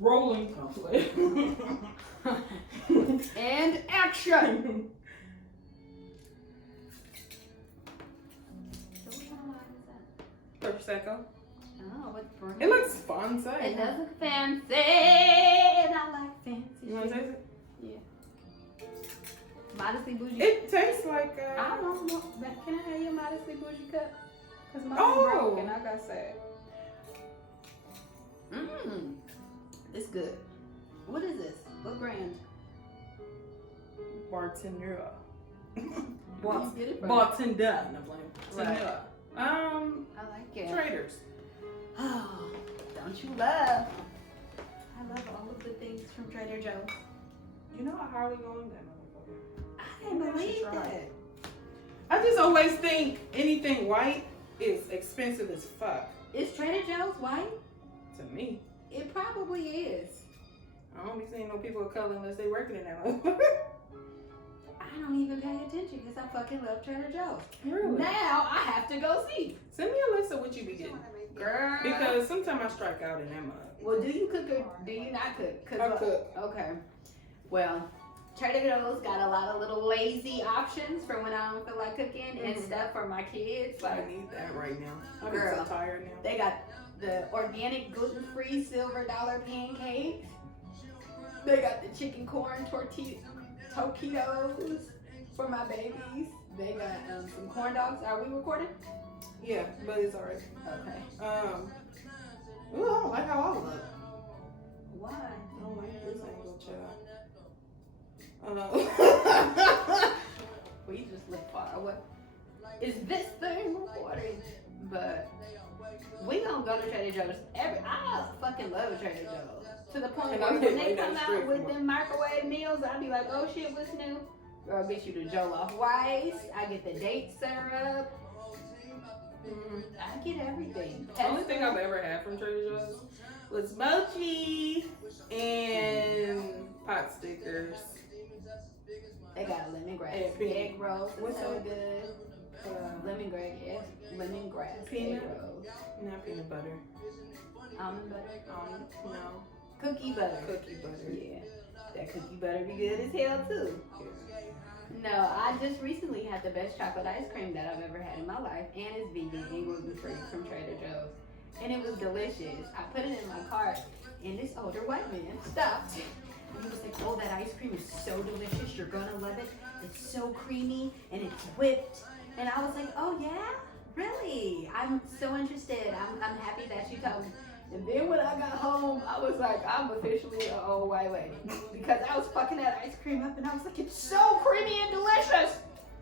Rolling. And action. So what kind of wine is that? Prosecco. Oh, what brand? It looks fancy. It does look fancy, and I like fancy. You want to taste it? Yeah. Modestly bougie. It tastes like. I don't know. Can I have your modestly bougie cup? Cause mine Oh. broke and I got sad. Mmm. It's good. What is this? What brand? Bartender. Where you get it from? Bartender. No blame. Right. I like it. Traders. Oh, don't you love? I love all of the things from Trader Joe's. You know I hardly go in that motherfucker. I can't believe that. I just always think anything white is expensive as fuck. Is Trader Joe's white? To me. It probably is. I don't be seeing no people of color unless they working in that motherfucker. I don't even pay attention because I fucking love Trader Joe's. Really? Now I have to go see. Send me a list of what you be getting. Girl. Because sometimes I strike out in that mug. Well, do you cook or do you not cook? I cook. Okay. Well, Trader Joe's got a lot of little lazy options for when I don't feel like cooking and stuff for my kids. I Like, need that right now. I'm Girl. so tired now. they got the organic gluten-free silver dollar pancakes. They got the chicken corn taquitos for my babies. They got some corn dogs. Are we recording? Yeah, but it's alright. Okay. Ooh, I don't like how I look. Why? I don't like this angle, child. We just look far away. Is this thing recording? But we gonna go to Trader Joe's. I fucking love Trader Joe's. To the point And where I'm when getting they right come down the out street with from them microwave meals, I be like, oh shit, what's new? Girl, get you the Jollof rice. I get the date syrup. I get everything. The only thing I've ever had from Trader Joe's was mochi and pot stickers. They got lemongrass And peanut. egg rolls. What's so that? good. Lemongrass, yes. Lemongrass Peanut? egg rolls. Not peanut butter. Almond butter. No. Cookie butter. Cookie butter. Yeah. That cookie butter be good as hell too. No, I just recently had the best chocolate ice cream that I've ever had in my life, and it's vegan and gluten free from Trader Joe's, and it was delicious. I put it in my cart, and this older white man stopped. And he was like, "Oh, that ice cream is so delicious. You're gonna love it. It's so creamy and it's whipped." And I was like, "Oh yeah, really? I'm so interested. I'm happy that you told me." And then when I got home, I was like, I'm officially an old white lady. Because I was fucking that ice cream up and I was like, it's so creamy and delicious.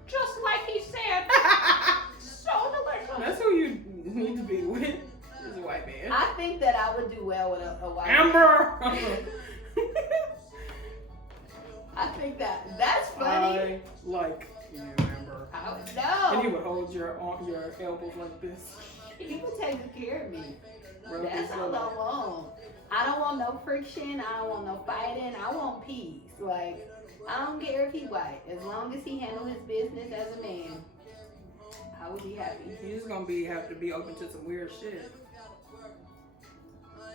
Just like he said. So delicious. That's who you need to be with, is a white man. I think that I would do well with a white Amber! I think that's funny. I like you, Amber. I would And he know. would hold your elbows like this. He would take good care of me. Rub That's his all I elbow. want. I don't want no friction. I don't want no fighting. I want peace. Like, I don't care if he white. As long as he handle his business as a man, I would be happy. You're just gonna have to be open to some weird shit.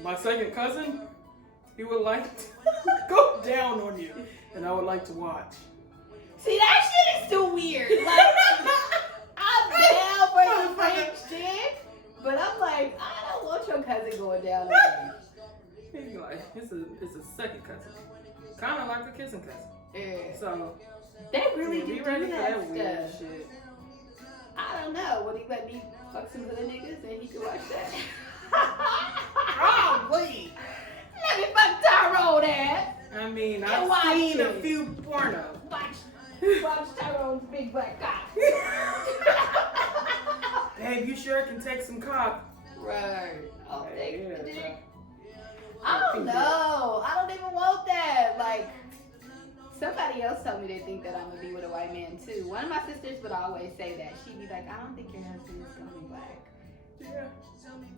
My second cousin, he would like to go down on you, and I would like to watch. See, that shit is too weird. Like, I'm down for the fake shit, but I'm like, I don't want your cousin going down on me. He'd be like, it's a second cousin, kind of like a kissing cousin. Yeah. So They really yeah, do be do ready for that that weird stuff. shit. I don't know. Would he let me fuck some hood niggas and he could watch that? Probably. Let me fuck Tyrone ass. I mean, And I've watch seen a it. few porno. Watch Tyrone's big black cock. Babe, you sure can take some cock. Right. I'll take Yeah, the dick. so- I don't know. I don't even want that. Like, somebody else told me they think that I'm gonna be with a white man too. One of my sisters would always say that. She'd be like, I don't think your husband is gonna be black. Yeah.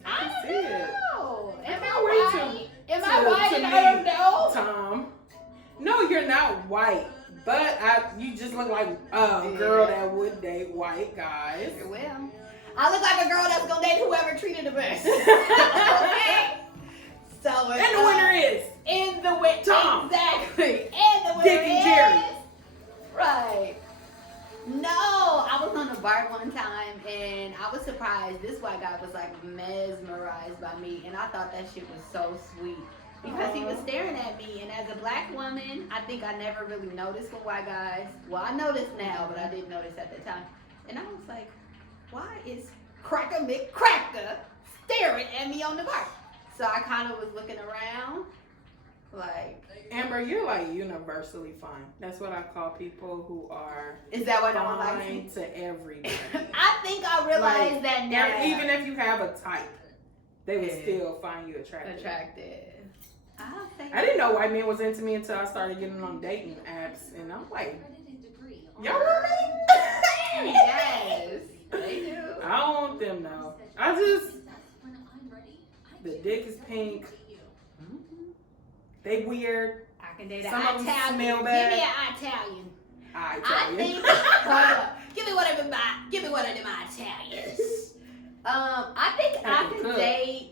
I can don't see it. know. Am I I wait white? Am to- I white to and I don't me, know? Tom. No, you're not white, but you just look like a girl that would date white guys. Well, I look like a girl that's gonna date whoever treated the best. Okay? So And the winner is mesmerized by me, and I thought that shit was so sweet. Because he was staring at me, and as a black woman, I think I never really noticed with white guys. Well, I notice now, but I didn't notice at the time. And I was like, why is Cracker McCracker staring at me on the bar? So I kind of was looking around, like... Amber, you're like universally fine. That's what I call people who are... Is that what I like fine to everybody. I think I realized like, that now. Even if you have a type, they would still find you attractive. I didn't know white men was into me until I started getting on dating apps, and I'm like, y'all want me? Yes, they do. I don't want them though. I just, the dick is pink. They weird. I can date Some an of them Italian. smell bad. Give me an Italian. I think. Give me one of them. Give me one of them Italians. I think I could date.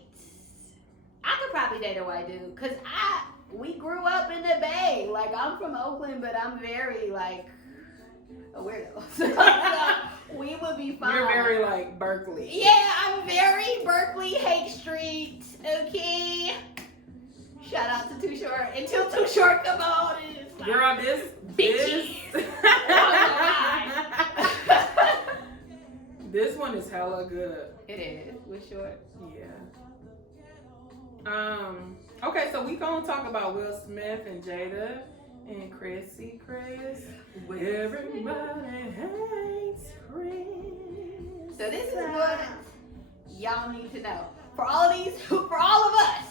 I could probably date a white dude, cause we grew up in the Bay. Like, I'm from Oakland, but I'm very like a weirdo. So we would be fine. You're very like Berkeley. Yeah, I'm very Berkeley, Hake Street. Okay. Shout out to Too Short. Until Too Short come on, it's like, girl, this this one is hella good. It is. With Short. Yeah. Okay, so we gonna talk about Will Smith and Jada and Chrissy Chris. Everybody hates Chris. So this is what y'all need to know. For all of us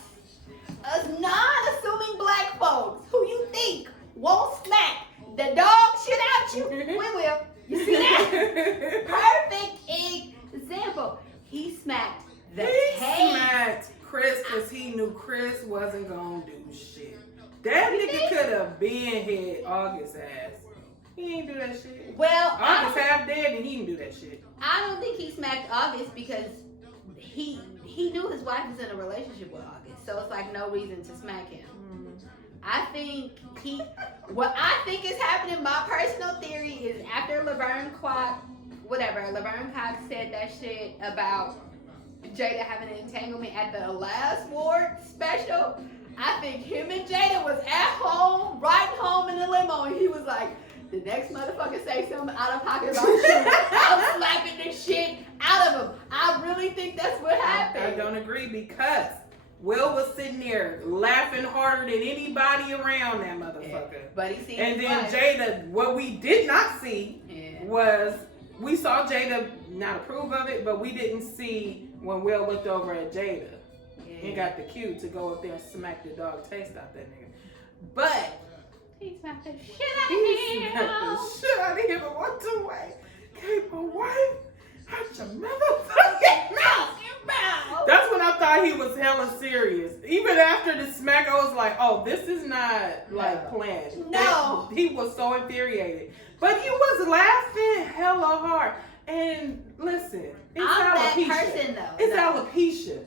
non-assuming black folks who you think won't smack the dog shit out you, we will. You see that? Perfect example. He smacked the smacked Chris because he knew Chris wasn't gonna do shit. That nigga could have been hit August ass. He ain't do that shit. Well, August half dead and he didn't do that shit. I don't think he smacked August because he knew his wife was in a relationship with August, so it's like no reason to smack him. I think what I think is happening, my personal theory is after Laverne Cox said that shit about Jada having an entanglement at the last Ward special, I think him and Jada was at home, riding home in the limo, and he was like, the next motherfucker say something out of pocket about you, I'm slapping this shit out of him. I really think that's what happened. I don't agree because Will was sitting there laughing harder than anybody around that motherfucker. Yeah, but he seen and then Jada, what we did not see was, we saw Jada not approve of it, but we didn't see when Will looked over at Jada and got the cue to go up there and smack the dog taste out that nigga. But he smacked the shit out of him. He smacked the shit out of him and walked away. Gave my wife out your motherfucking mouth. That's when I thought he was hella serious. Even after the smack, I was like, oh, this is not like planned. No. He was so infuriated. But he was laughing hella hard. And listen, it's I'm alopecia. that person though. It's alopecia.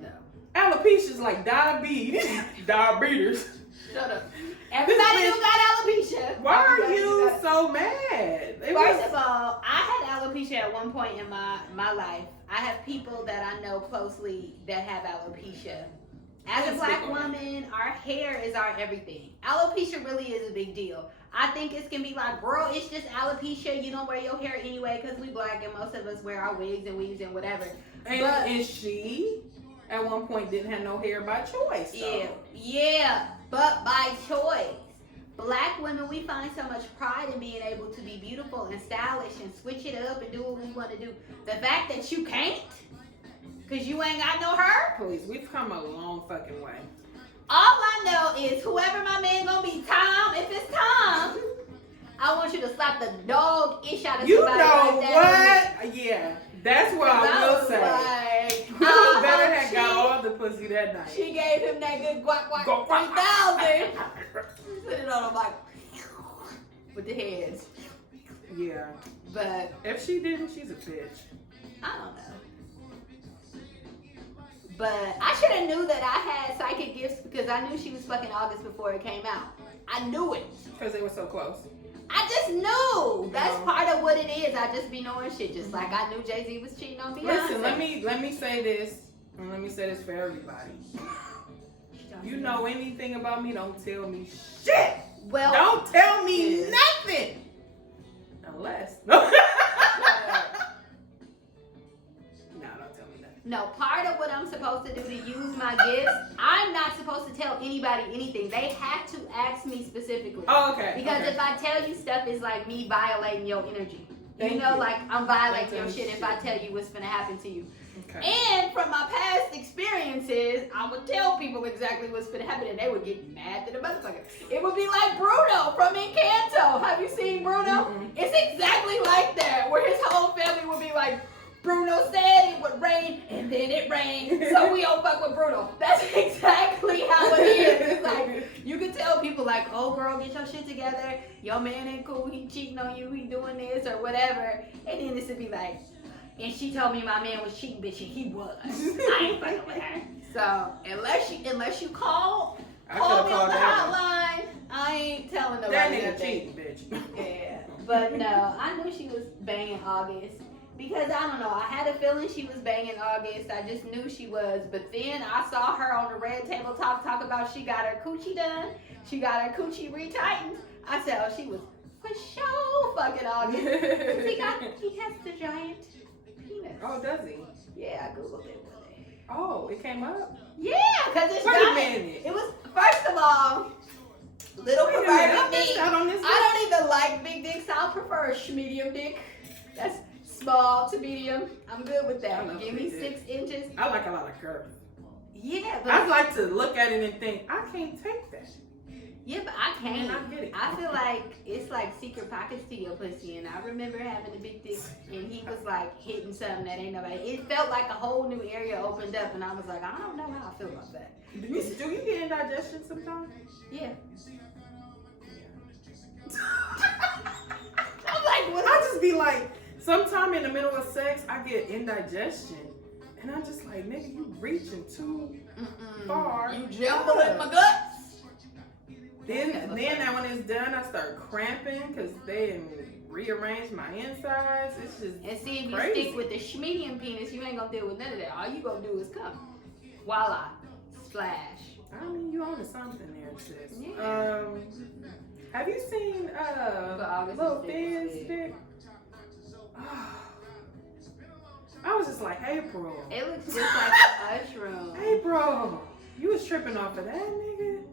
No. Alopecia's like diabetes. Diabetes. Shut up. Everybody who got alopecia. Why are you so mad? First of all, I had alopecia at one point in my life. I have people that I know closely that have alopecia. As a black woman, our hair is our everything. Alopecia really is a big deal. I think it's gonna be like, girl, it's just alopecia. You don't wear your hair anyway because we black and most of us wear our wigs and weaves and whatever. And she, at one point, didn't have no hair by choice. So. Yeah, but by choice. Black women, we find so much pride in being able to be beautiful and stylish and switch it up and do what we want to do. The fact that you can't, because you ain't got no hair. Please, we've come a long fucking way. All I know is whoever my man gonna be, Tom, if it's Tom, I want you to slap the dog ish out of somebody. You know like that. what? Yeah, that's what I will say. Like, Will better have got all the pussy that night. She gave him that good guac 3000. Put it on him like with the heads. Yeah. But if she didn't, she's a bitch. I don't know. But I should have knew that I had psychic gifts because I knew she was fucking August before it came out. I knew it. Because they were so close. I just knew. That's part of what it is. I just be knowing shit. Just like I knew Jay-Z was cheating on Beyonce. Listen, let me say this And let me say this for everybody. You know anything about me, don't tell me shit. Well, don't tell me nothing. Unless. No. Don't tell me nothing. No, part of what I'm supposed to do to use my gifts, I'm not supposed to tell anybody anything. They have to ask me specifically. Oh, okay. Because if I tell you stuff, it's like me violating your energy. Like I'm violating your shit if I tell you what's gonna happen to you. Okay. And from my past experiences, I would tell people exactly what's gonna happen, and they would get mad to the motherfucker. It would be like Bruno from Encanto. Have you seen Bruno? Mm-mm. It's exactly like that, where his whole family would be like, Bruno said it would rain, and then it rained, so we don't fuck with Bruno. That's exactly how it is. It's like, you can tell people like, oh girl, get your shit together. Your man ain't cool, he cheating on you, he doing this or whatever. And then this would be like, and she told me my man was cheating, bitch, and he was. I ain't fucking with her. So, unless you call me on the hotline, I ain't telling nobody that nigga cheating, bitch. Yeah, but no, I knew she was banging August. Because I don't know, I had a feeling she was banging August. I just knew she was. But then I saw her on the red tabletop talk about she got her coochie done. She got her coochie retightened. I said, oh, she was for sure fucking August. he has the giant penis. Oh, does he? Yeah, I googled it one day. Oh, it came up? Yeah, because it's Wait a minute. It was, first of all, little perverted me. I don't even like big dicks. I prefer a medium dick. That's small to medium. I'm good with that. Give me 6 inches. I like a lot of curve. Yeah, but I'd like to look at it and think, I can't take that. Yeah, but I can't. I get it. I feel like it's like secret pockets to your pussy. And I remember having a big dick and he was like hitting something that ain't nobody. It felt like a whole new area opened up and I was like, I don't know how I feel about that. Do you get indigestion sometimes? Yeah. I'm like, what? I just be like, sometime in the middle of sex, I get indigestion. And I'm just like, nigga, you reaching too far. You jumble in my guts. Then when it's done, I start cramping because they rearrange my insides. It's just and see if crazy. You stick with the medium penis, you ain't gonna deal with none of that. All you gonna do is come. Voila, splash. I mean, you own something there, sis. Yeah. Have you seen Lil Fizz dick? I was just like, April. It looks just like a mushroom. April, you was tripping off of that, nigga.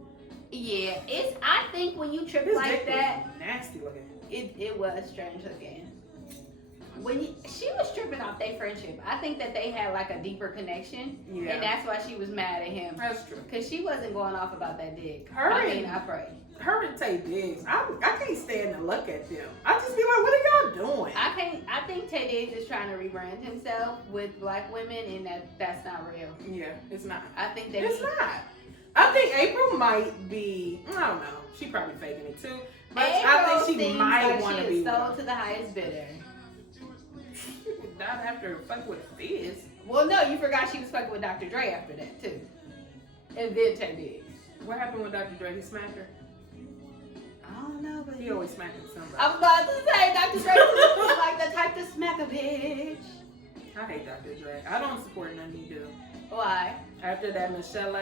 Yeah, I think when you trip His like that, nasty looking. It was strange looking. She was tripping off their friendship. I think that they had like a deeper connection, and that's why she was mad at him. That's true. Cause she wasn't going off about that dick. I pray. Her and Tay Diggs, I can't stand to look at them. I just be like, what are y'all doing? I think Tay Diggs is trying to rebrand himself with black women, and that's not real. Yeah, it's not. I think that it's not. I think April might be. I don't know. She probably faking it too. But I think she might want to be. Sold to the highest bidder. Not after fucking with Fizz. Well, no, you forgot she was fucking with Dr. Dre after that too, and then Tay Diggs. What happened with Dr. Dre? He smacked her. I don't know, but he always smacking somebody. I'm about to say Dr. Dre is like the type to smack a bitch. I hate Dr. Dre. I don't support nothing he do. Why? After that Michelle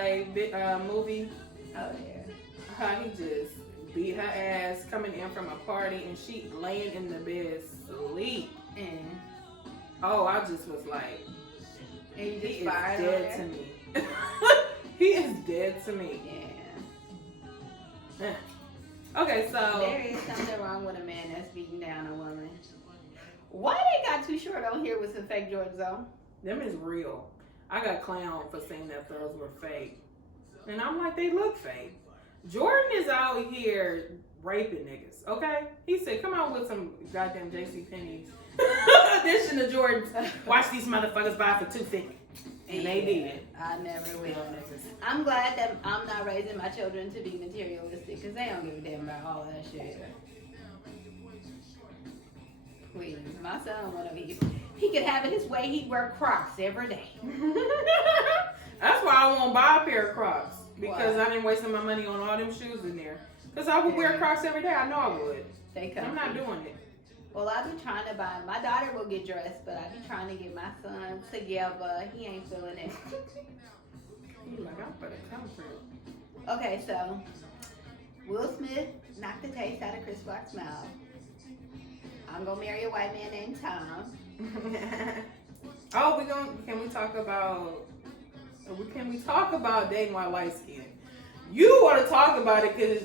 movie. Oh yeah. He just beat her ass coming in from a party and she laying in the bed sleep. And I just was like, and you just he is dead to me. He is dead to me. Yeah. Okay, so there is something wrong with a man that's beating down a woman. Why they got too short on here with some fake Jordans on? Them is real. I got clowned for saying that those were fake. And I'm like, they look fake. Jordan is out here raping niggas, okay? He said, come on with some goddamn JCPenney's edition of Jordans. Watch these motherfuckers buy for $250. And they did. I never will. I'm glad that I'm not raising my children to be materialistic because they don't give a damn about all that shit. Please, my son wanna be. He could have it his way. He'd wear Crocs every day. That's why I won't buy a pair of Crocs because I didn't waste my money on all them shoes in there. Because I would wear Crocs every day. I know I would. They come. I'm not doing it. Well, I be trying to buy. My daughter will get dressed, but I be trying to get my son together. He ain't feeling it. You like, I'm for the comfort. Okay, so Will Smith knocked the taste out of Chris Rock's mouth. I'm gonna marry a white man named Tom. Oh, can we talk about dating while light skinned? You want to talk about it because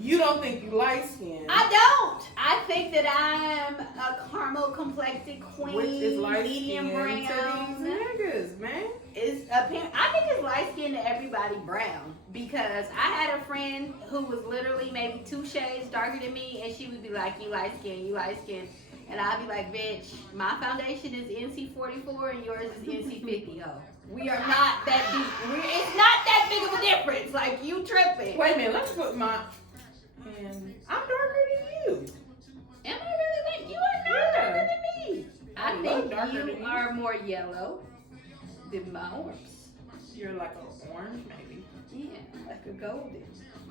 you don't think you light skinned. I don't. I think that I'm a caramel complected queen, which is light medium skinned brown. to these niggas, man. It's apparent. I think it's light skinned to everybody brown because I had a friend who was literally maybe 2 shades darker than me, and she would be like, "You light skinned, you light skinned," and I'd be like, "Bitch, my foundation is NC44 and yours is NC50, ho. We are not that deep. It's not that big of a difference. Like, you tripping." Wait a minute, let's put my. And I'm darker than you. Am I really like you? Are not darker than me. I think darker you than are more yellow than my orbs. You're like an orange, maybe. Yeah, like a golden.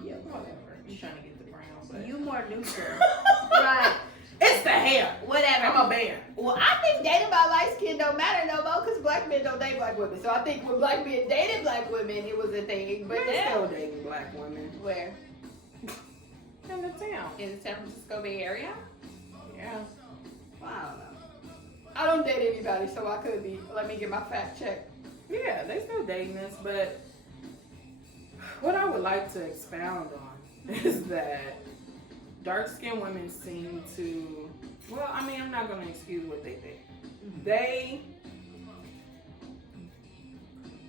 Yeah, Whatever. You're trying to get the brown, but you more neutral. Right. It's the hair. Whatever. I'm a bear. Well, I think dating by light skin don't matter no more because black men don't date black women. So I think when black men dated black women, it was a thing. But They're now, still dating black women. where? In the town. In the San Francisco Bay Area? Yeah. Well, I don't know. I don't date anybody, so I could be. Let me get my fact check. Yeah, they still dating us, but what I would like to expound on is that dark-skinned women seem to, well, I mean, I'm not going to excuse what they think.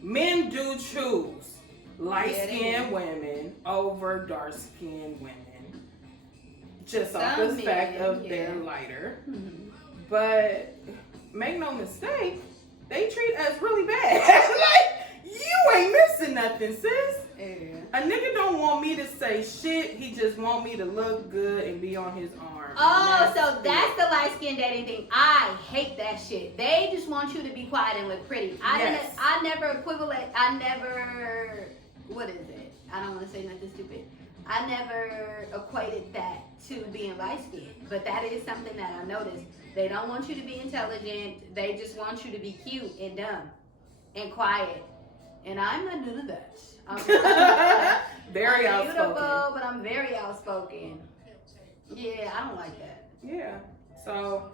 Men do choose light-skinned women over dark-skinned women. Just off the fact of they're lighter. Mm-hmm. But make no mistake, they treat us really bad. Like, you ain't missing nothing, sis. Yeah. A nigga don't want me to say shit. He just want me to look good and be on his arm. Oh, so that's the light skin dating thing. I hate that shit. They just want you to be quiet and look pretty. I never equivalent. What is it? I don't want to say nothing stupid. I never equated that to being light skinned, but that is something that I noticed. They don't want you to be intelligent. They just want you to be cute and dumb and quiet. And I'm not doing that. I'm very I'm outspoken. beautiful, but I'm very outspoken. Yeah, I don't like that. Yeah. So,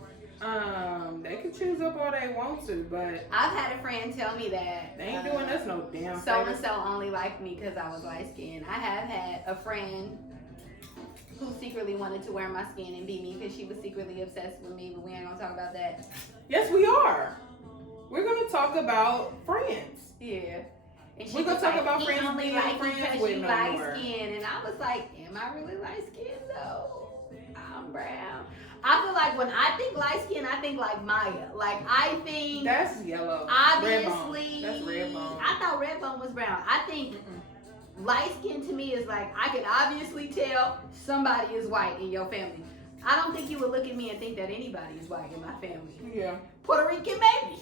they can choose up all they want to, but I've had a friend tell me that they ain't doing us no damn so favor. and so only liked me because I was light skinned. I have had a friend who secretly wanted to wear my skin and beat me because she was secretly obsessed with me, but we ain't gonna talk about that. Yes, we are. We're gonna talk about friends. Yeah. And she We're gonna was talk like, about "He friends only being like friends because with you no light more." skin, and I was like, am I really light skinned though? I'm brown. I feel like when I think light skin, I think like Maya. Like I think That's yellow. obviously. Red bone. That's red bone. I thought red bone was brown. I think light skin to me is like I can obviously tell somebody is white in your family. I don't think you would look at me and think that anybody is white in my family. Yeah. Puerto Rican, maybe.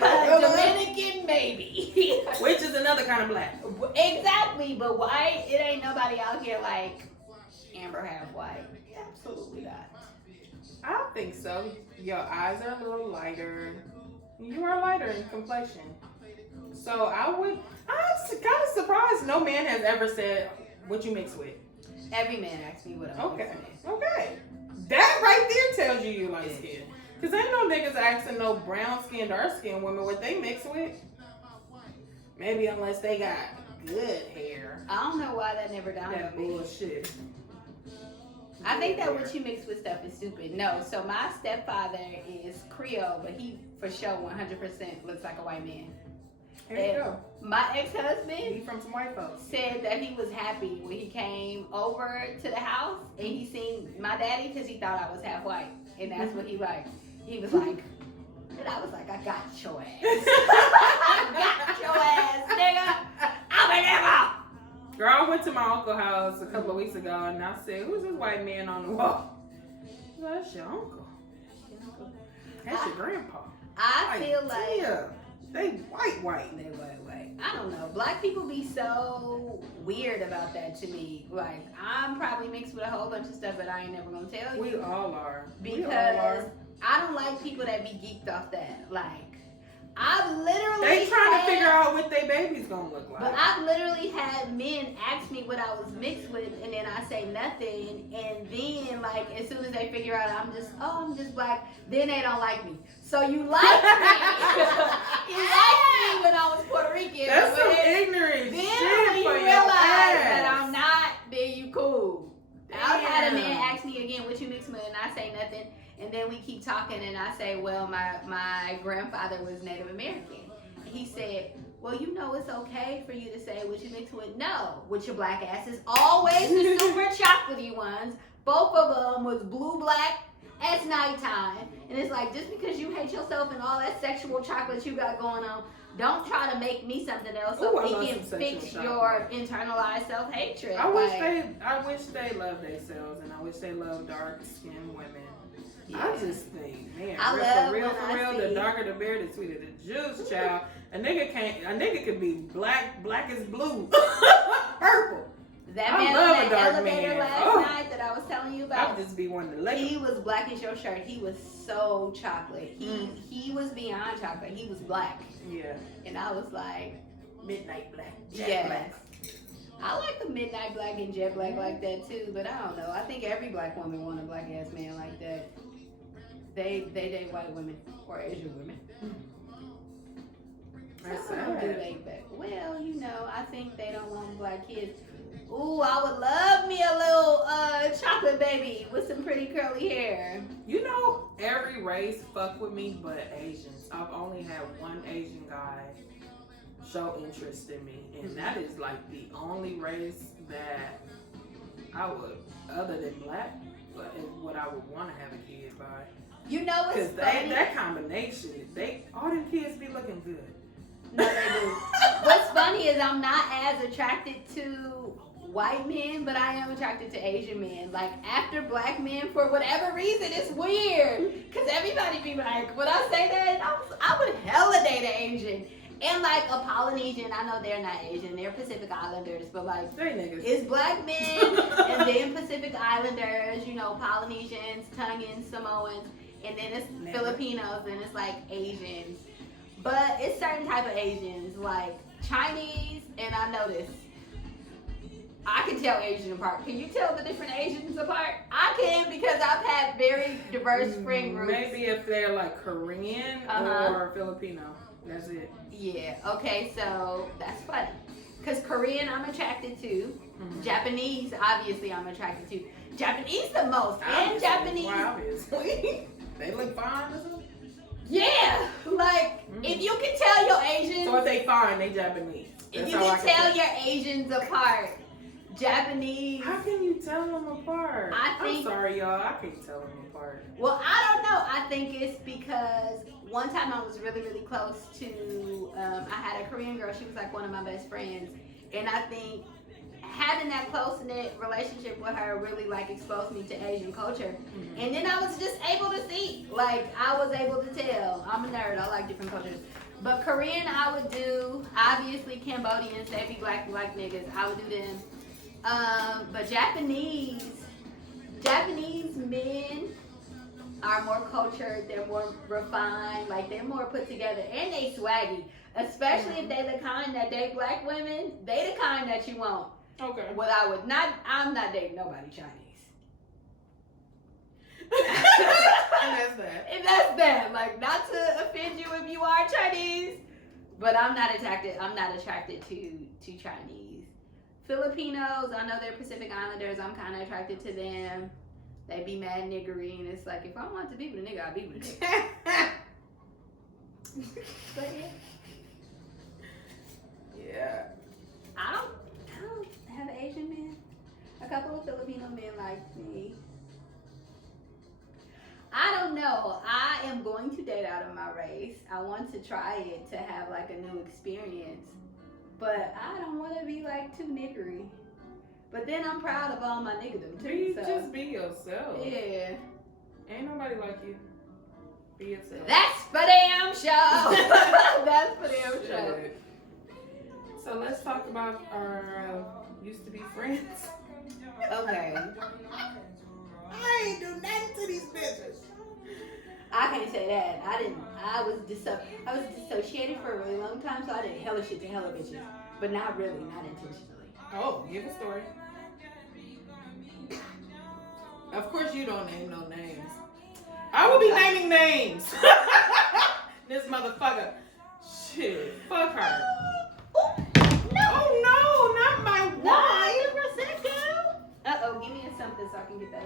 Dominican, maybe. Which is another kind of black. Exactly, but white, it ain't nobody out here like Amber half white. Absolutely not. I don't think so. Your eyes are a little lighter. You are lighter in complexion. So I'm kind of surprised no man has ever said what you mix with. Every man asks me what I'm Okay. mixing Okay. That right there tells you light skin. Because ain't no niggas asking no brown skin, dark skin women what they mix with. Maybe unless they got good hair. I don't know why that never dawned That on me. bullshit. I think that what you mix with stuff is stupid. No, so my stepfather is Creole, but he for sure 100% looks like a white man. Here you go. My ex-husband He from some white folks. said that he was happy when he came over to the house and he seen my daddy because he thought I was half white. And that's what he liked. He was like, and I was like, I got your ass. I got your ass, nigga. I'm an Emma. Girl, I went to my uncle's house a couple of weeks ago and I said, who's this white man on the wall? Well, that's your uncle. That's your grandpa. I feel like yeah. They white. They white. I don't know. Black people be so weird about that to me. Like, I'm probably mixed with a whole bunch of stuff, but I ain't never gonna tell you. We all are. Because I don't like people that be geeked off that. Like, I've literally They trying to figure out what their baby's gonna look like. But I've literally had men ask me what I was mixed with, and then I say nothing, and then like as soon as they figure out I'm just black, then they don't like me. So you like me? You liked me when I was Puerto Rican. That's some ignorant then shit when you for realize your ass. that I'm not, then you cool. I've had a man Damn. ask me again what you mixed with, and I say nothing. And then we keep talking, and I say, well, my grandfather was Native American. And he said, well, you know it's okay for you to say what you mix with. No, with your black asses. Always the super chocolatey ones. Both of them was blue-black at nighttime. And it's like, just because you hate yourself and all that sexual chocolate you got going on, don't try to make me something else so we can fix your internalized self-hatred. I wish they loved themselves, and I wish they loved dark-skinned women. Yeah. I just think, man, for real, the darker the beer, the sweeter the juice, child. A nigga could be black as blue, purple. That man on that elevator last night that I was telling you about. I would just be wanting to lick him. He was black as your shirt. He was so chocolate. He was beyond chocolate. He was black. Yeah. And I was like, midnight black, jet black. I like the midnight black and jet black like that too, but I don't know. I think every black woman want a black ass man like that. They date white women or Asian women. That's sad. Well, you know, I think they don't want black kids. Ooh, I would love me a little chocolate baby with some pretty curly hair. You know, every race fuck with me but Asians. I've only had one Asian guy show interest in me, and that is like the only race that I would, other than black, but is what I would want to have a kid by. You know what's funny? That combination, all them kids be looking good. No, they do. What's funny is I'm not as attracted to white men, but I am attracted to Asian men. Like, after black men, for whatever reason, it's weird. Because everybody be like, when I say that, I would hella date an Asian. And like a Polynesian, I know they're not Asian, they're Pacific Islanders, but like, it's black men, and then Pacific Islanders, you know, Polynesians, Tongans, Samoans, and then it's Filipinos, and it's like Asians. But it's certain type of Asians, like Chinese, and I notice I can tell Asian apart. Can you tell the different Asians apart? I can, because I've had very diverse friend groups. Maybe if they're like Korean or Filipino. That's it. Yeah, okay, so that's funny. Because Korean I'm attracted to. Japanese, obviously, I'm attracted to. Japanese the most. And Japanese. Obviously. They look fine or something? Yeah, like, if you can tell your Asians. So if they fine, they Japanese. If you can tell your Asians apart, Japanese. How can you tell them apart? I'm sorry, y'all. I can't tell them apart. Well, I don't know. I think it's because one time I was really, really close to, I had a Korean girl. She was like one of my best friends. And I think having that close-knit relationship with her really like exposed me to Asian culture. And then I was just able to see, like, I was able to tell. I'm a nerd. I like different cultures. But Korean I would do. Obviously Cambodians, they be black niggas. I would do them. But Japanese men are more cultured, they're more refined, like they're more put together, and they swaggy. Especially if they the kind that date black women, they the kind that you want. Okay. Well, I'm not dating nobody Chinese. And that's that. And that's that. Like, not to offend you if you are Chinese, but I'm not attracted to Chinese. Filipinos, I know they're Pacific Islanders, I'm kind of attracted to them. They be mad niggery, and it's like, if I want to be with a nigga, I'll be with a nigga. But yeah. I don't have Asian men. A couple of Filipino men like me. I don't know. I am going to date out of my race. I want to try it to have like a new experience. But I don't want to be like too niggery. But then I'm proud of all my niggerdom too. Just be yourself. Yeah. Ain't nobody like you. Be yourself. That's for damn show. That's for damn show. So let's talk about our used to be friends. Okay. I ain't do nothing to these bitches. I can't say that. I was dissociated for a really long time, so I did hella shit to hella bitches. But not really, not intentionally. Oh, give a story. Of course you don't name no names. I will be naming names. This motherfucker. Shit. Fuck her. No. Oh no, not my wife. Uh-oh, give me a something so I can get that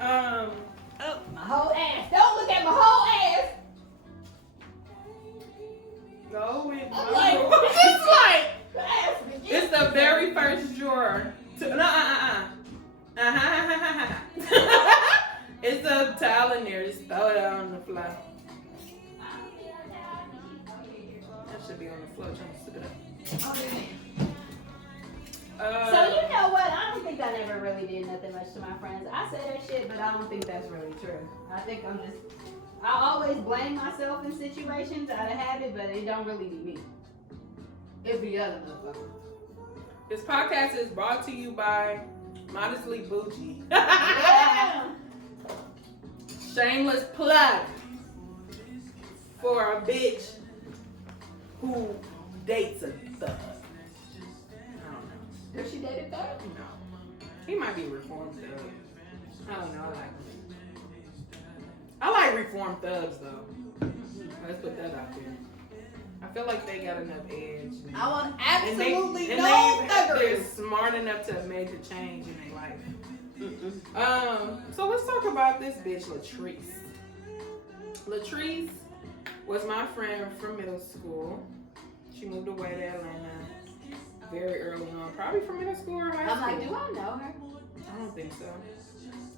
up. Oh, my whole ass. Don't look at my whole ass. Go with I'm like, it's the very first drawer. It's a towel in there. Just throw it out on the floor. That should be on the floor. Trying to sip it up. Okay. So you know what? I don't think I never really did nothing much to my friends. I say that shit, but I don't think that's really true. I think I always blame myself in situations out of habit, but it don't really be me. It be other motherfuckers. This podcast is brought to you by Modestly Bougie. Shameless plug for a bitch who dates a thug. Does she date a thug? No. He might be reformed thug. I don't know. I like reformed thugs though. Let's put that out there. I feel like they got enough edge. I want absolutely no thuggery. They're thuggery. smart enough to have made the change in their life. So let's talk about this bitch, Latrice. Latrice was my friend from middle school. She moved away to Atlanta very early on, probably from middle school or high school. I'm like, do I know her? I don't think so.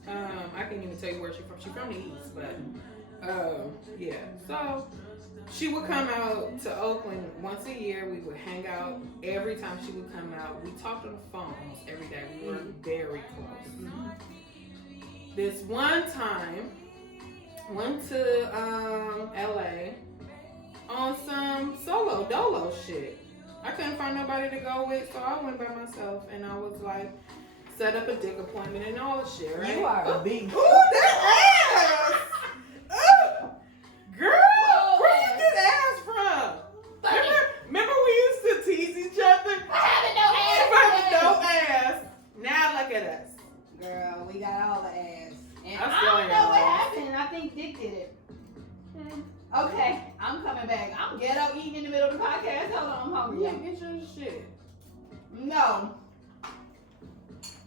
I can't even tell you where she's from. She's from the East, but yeah. So she would come out to Oakland once a year. We would hang out every time she would come out. We talked on the phone almost every day. We were very close. Mm-hmm. This one time, went to LA on some solo dolo shit. I couldn't find nobody to go with, so I went by myself, and I was like, set up a dick appointment and all the shit, right? You are a big. Ooh, that ass! Ooh, girl, where you get ass from? Remember we used to tease each other? I haven't no ass. Now look at us. Girl, we got all the ass. And I I still don't ain't know got what no ass. happened. I think Dick did it. Okay, I'm coming back. I'm ghetto eating in the middle of the podcast. Hold on, I'm hungry. Yeah, get your shit. No.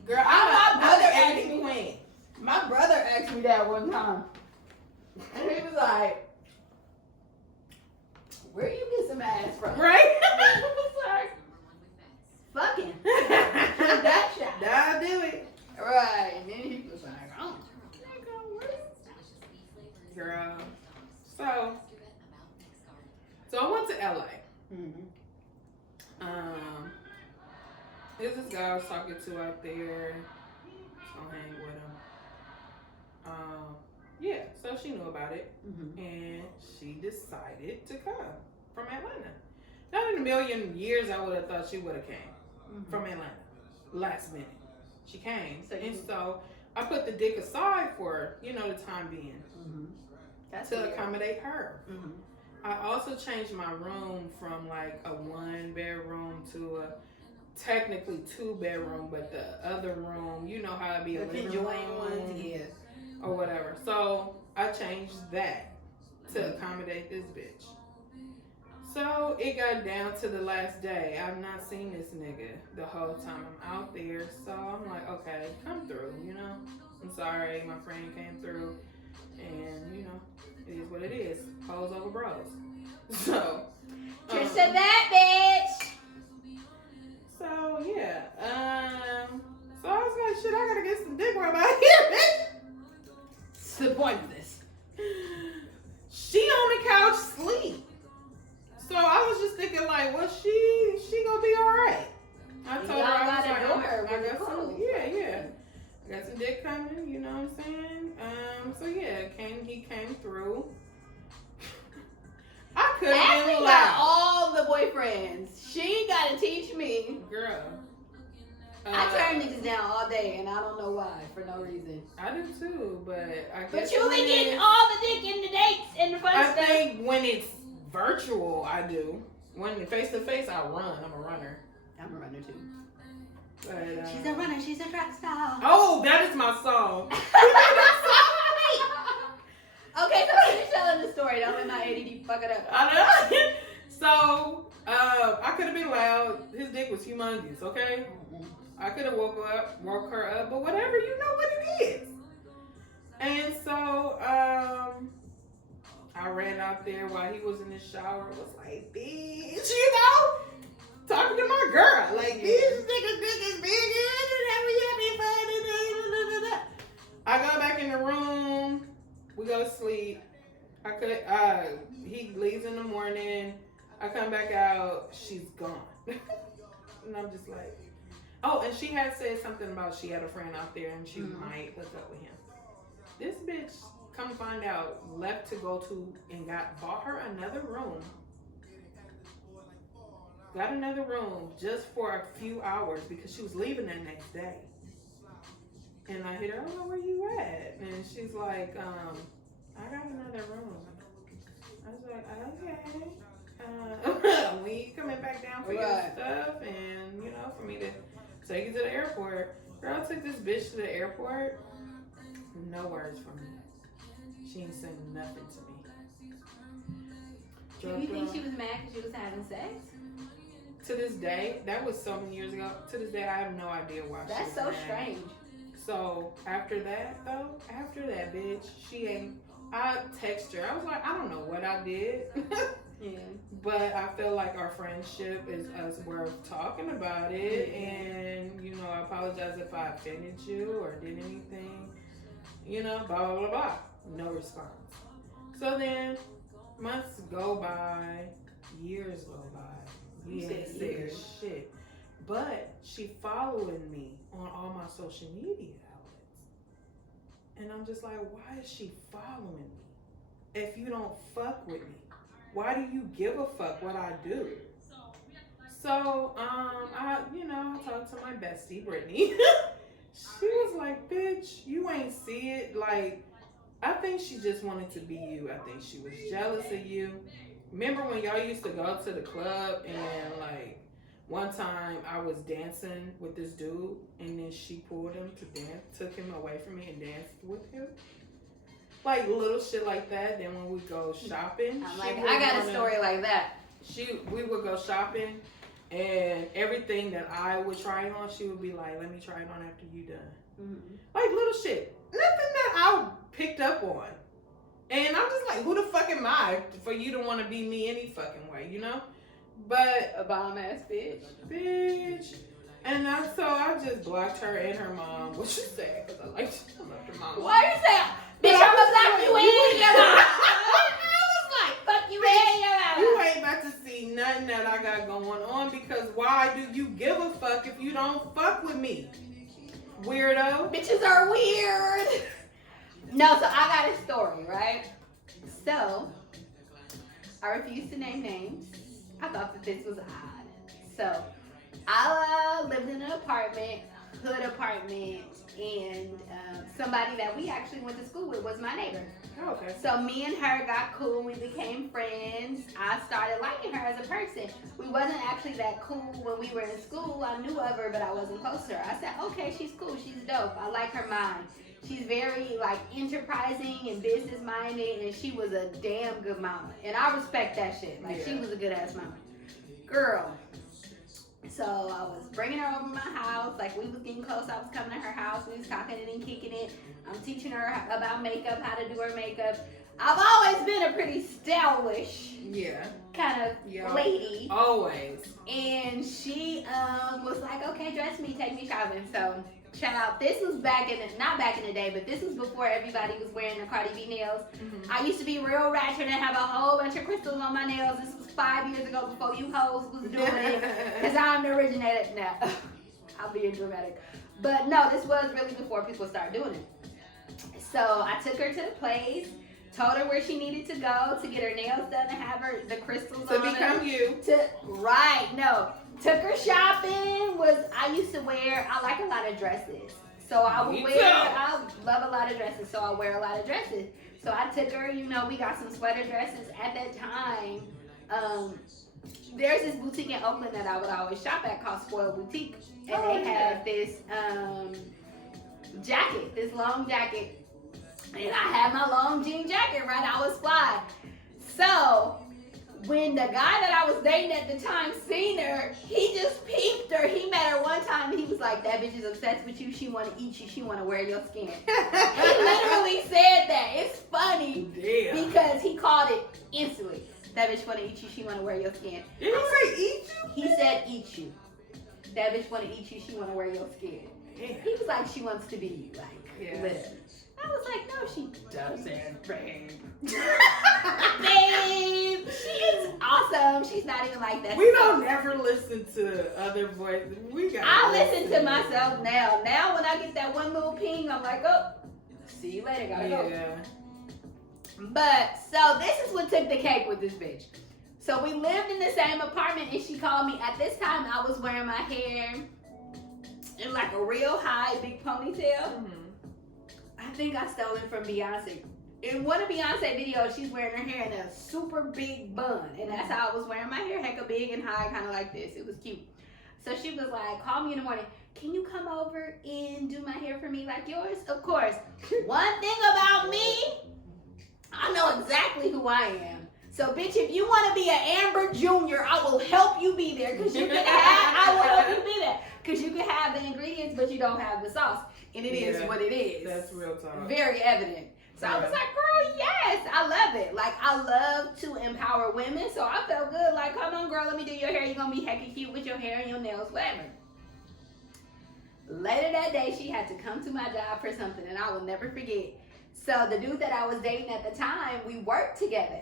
Girl, my brother asked eating me. queen. My brother asked me that one time. And he was like, where you get some ass from? Right? I was like, fucking. That shot. That'll do it. Right. And then he was like, oh. Girl. So I went to LA. Mm-hmm. There's this guy I was talking to out there. So I'll hang with him. Yeah, so she knew about it. Mm-hmm. And she decided to come from Atlanta. Not in a million years I would have thought she would have came from Atlanta. Last minute. She came. So I put the dick aside for, the time being. Mm-hmm. To accommodate her. Mm-hmm. I also changed my room from like a 1-bedroom to a technically 2-bedroom, but the other room, you know how it'd be a living room, or whatever. So I changed that to accommodate this bitch. So it got down to the last day. I've not seen this nigga the whole time I'm out there. So I'm like, okay, come through, I'm sorry, my friend came through. And, it is what it is. Hoes over bros. So. Just said that, bitch! So, yeah. So I was like, shit, I gotta get some dick while I'm out here, bitch. It's the point of this. She on the couch sleep. So I was just thinking, like, well, she gonna be alright. I told her, I was like, Yeah. got some dick coming, you know what I'm saying? So yeah, he came through. I could have been got loud. all the boyfriends. She gotta teach me. Girl. I turn niggas down all day, and I don't know why, for no reason. I do too, but I guess. But you be getting all the dick in the dates and the fun stuff. I think when it's virtual, I do. When face to face, I run. I'm a runner. I'm a runner too. But, she's a runner. She's a track star. Oh, that is my song. Okay, so finish telling the story. Don't let my ADD fuck it up. I know. So, I could have been loud. His dick was humongous, okay? I could have woke her up, but whatever, you know what it is. And so, I ran out there while he was in the shower. Was like, bitch, you know, talking to my girl, like, bitch, nigga, dick is big. I go back in the room. We go to sleep. He leaves in the morning. I come back out. She's gone. And I'm just like, oh, and she had said something about she had a friend out there and she might hook up with him. This bitch, come find out, left to go to and bought her another room. Got another room just for a few hours because she was leaving that next day. And I hit her, oh, where you at? And she's like, I got another room. I was like, okay. When you coming back down for your stuff and, you know, for me to take you to the airport. Girl, I took this bitch to the airport. No words from me. She ain't saying nothing to me. Do you think she was mad because she was having sex? To this day, that was so many years ago. To this day, I have no idea why she was That's so mad. strange. So after that, bitch, she ain't. I text her. I was like, I don't know what I did. Yeah. But I feel like our friendship is us worth talking about it. And, you know, I apologize if I offended you or did anything. You know, blah, blah, blah, blah. No response. So then, months go by, years go by. We ain't said shit. But she following me on all my social media outlets. And I'm just like, why is she following me? If you don't fuck with me, why do you give a fuck what I do? So, I talked to my bestie, Brittany. She was like, bitch, you ain't see it. Like, I think she just wanted to be you. I think she was jealous of you. Remember when y'all used to go to the club and, like, one time I was dancing with this dude and then she pulled him to dance, took him away from me and danced with him? Like, little shit like that. Then when we go shopping. I'm like, I got a story like that. We would go shopping and everything that I would try on, she would be like, let me try it on after you done. Mm-hmm. Like, little shit. Nothing that I picked up on. And I'm just like, who the fuck am I for you to want to be me any fucking way, you know? But a bomb ass bitch. And so I just blocked her and her mom, which is sad because I like to love her mom. Why are you saying, bitch, I'm gonna block you and your mom? I was like, fuck you and your mom. You ain't about to see nothing that I got going on because why do you give a fuck if you don't fuck with me? Weirdo. Bitches are weird. No, so I got a story, right? So, I refuse to name names. I thought that this was odd. So, I lived in an apartment, hood apartment, and somebody that we actually went to school with was my neighbor. Oh, okay. So me and her got cool. We became friends. I started liking her as a person. We wasn't actually that cool when we were in school. I knew of her, but I wasn't close to her. I said, okay, she's cool. She's dope. I like her mind. She's very, like, enterprising and business-minded, and she was a damn good mama. And I respect that shit. Like, she was a good-ass mama. Girl. So I was bringing her over to my house. Like, we was getting close. I was coming to her house. We was talking it and kicking it. I'm teaching her about makeup, how to do her makeup. I've always been a pretty stylish kind of lady. Always. And she was like, okay, dress me, take me shopping. So, child, this was not back in the day, but this was before everybody was wearing the Cardi B nails. Mm-hmm. I used to be real ratchet and have a whole bunch of crystals on my nails. This was 5 years ago before you hoes was doing it. Because I'm the originator now. I'll be dramatic. But no, this was really before people started doing it. So I took her to the place, told her where she needed to go to get her nails done, to have her the crystals to on become her. you. Took her shopping. I used to wear, I like a lot of dresses. So I love a lot of dresses, so I wear a lot of dresses. So I took her, we got some sweater dresses. At that time, there's this boutique in Oakland that I would always shop at called Swirl Boutique. And they had this jacket, this long jacket. And I had my long jean jacket, right? I was fly. So when the guy that I was dating at the time seen her, he just peeped her. He met her one time and he was like, that bitch is obsessed with you. She want to eat you. She want to wear your skin. He literally said that. It's funny. Damn. Because he called it instantly. That bitch want to eat you. She want to wear your skin. Did he say eat you? He said eat you. That bitch want to eat you. She want to wear your skin. Yeah. He was like, she wants to be you. Like, literally. I was like, no, she doesn't, babe. Babe, she is awesome. She's not even like that. We don't ever listen to other voices. I listen to myself now. Now when I get that one little ping, I'm like, oh, see you later, gotta go. But, so this is what took the cake with this bitch. So we lived in the same apartment and she called me. At this time, I was wearing my hair in like a real high, big ponytail. Mm-hmm. I think I stole it from Beyonce. In one of Beyonce's videos, she's wearing her hair in a super big bun. And that's how I was wearing my hair, hecka big and high, kind of like this. It was cute. So she was like, call me in the morning. Can you come over and do my hair for me like yours? Of course. One thing about me, I know exactly who I am. So, bitch, if you want to be an Amber Jr., I will help you be there. Because you can have, I will help you be there. Because you can have the ingredients, but you don't have the sauce. And it is what it is. That's real talk. Very evident. So I was like, girl, yes, I love it. Like, I love to empower women. So I felt good. Like, come on, girl, let me do your hair. You're going to be hecka cute with your hair and your nails, whatever. Later that day, she had to come to my job for something, and I will never forget. So the dude that I was dating at the time, we worked together.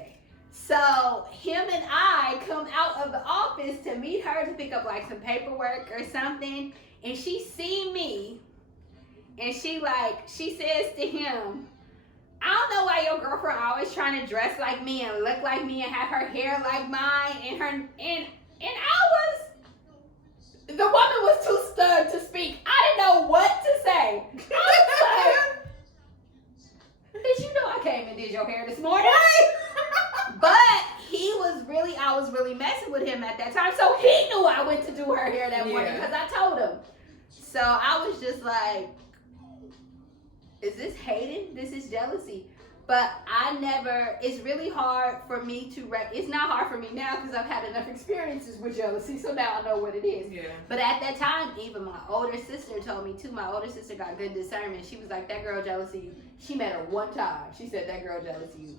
So him and I come out of the office to meet her to pick up like some paperwork or something. And she seen me. And she says to him, I don't know why your girlfriend always trying to dress like me and look like me and have her hair like mine. And the woman was too stunned to speak. I didn't know what to say. I was like, bitch, you know I came and did your hair this morning. But I was really messing with him at that time. So he knew I went to do her hair that morning because I told him. So I was just like, is this hating? This is jealousy. But it's really hard for me to, it's not hard for me now because I've had enough experiences with jealousy. So now I know what it is. Yeah. But at that time, even my older sister told me too. My older sister got good discernment. She was like, that girl jealousy. She met her one time. She said, that girl jealousy.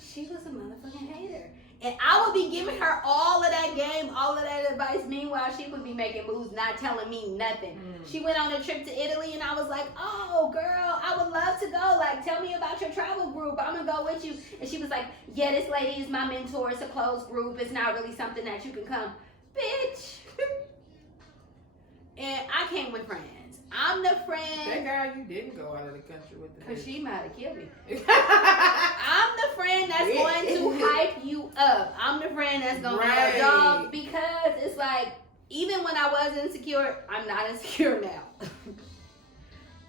She was a motherfucking hater. And I would be giving her all of that game, all of that advice. Meanwhile, she would be making moves, not telling me nothing. She went on a trip to Italy, and I was like, oh, girl, I would love to go. Like, tell me about your travel group. I'm going to go with you. And she was like, yeah, this lady is my mentor. It's a closed group. It's not really something that you can come. Bitch. And I came with friends. I'm the friend. That guy, you didn't go out of the country with. Because she might have killed me. I'm the friend that's going to hype you up. I'm the friend that's going to be a dog. Because it's like, even when I was insecure, I'm not insecure now.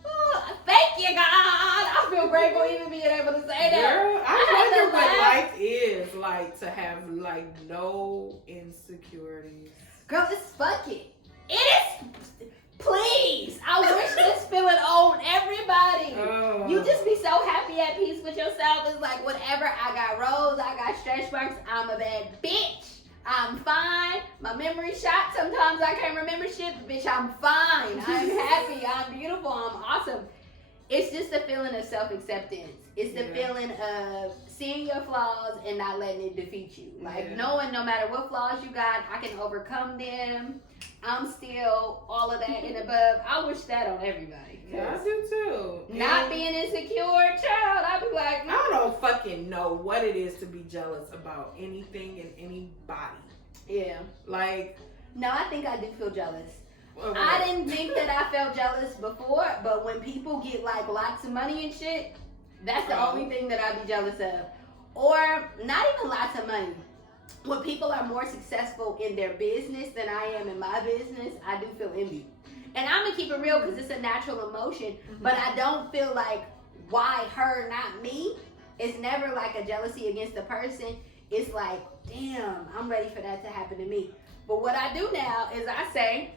Oh, thank you, God. I feel grateful even being able to say that. Girl, I wonder what life is like to have like no insecurities. Girl, it's fucking. It is. Please, I wish this feeling on everybody. Oh. You just be so happy at peace with yourself. It's like whatever. I got rolls, I got stretch marks. I'm a bad bitch. I'm fine. My memory shot. Sometimes I can't remember shit. But bitch, I'm fine. I'm happy. I'm beautiful. I'm awesome. It's just the feeling of self-acceptance. It's the feeling of seeing your flaws and not letting it defeat you. Like knowing no matter what flaws you got, I can overcome them. I'm still all of that and above. I wish that on everybody. Yeah, I do too. Not being insecure, child. I'd be like, I don't fucking know what it is to be jealous about anything and anybody. Yeah. Like. No, I think I do feel jealous. I didn't think that I felt jealous before, but when people get like lots of money and shit, that's the only thing that I be jealous of. Or not even lots of money. When people are more successful in their business than I am in my business, I do feel envy. And I'm gonna keep it real because it's a natural emotion, but I don't feel like why her, not me. It's never like a jealousy against the person. It's like, damn, I'm ready for that to happen to me. But what I do now is I say,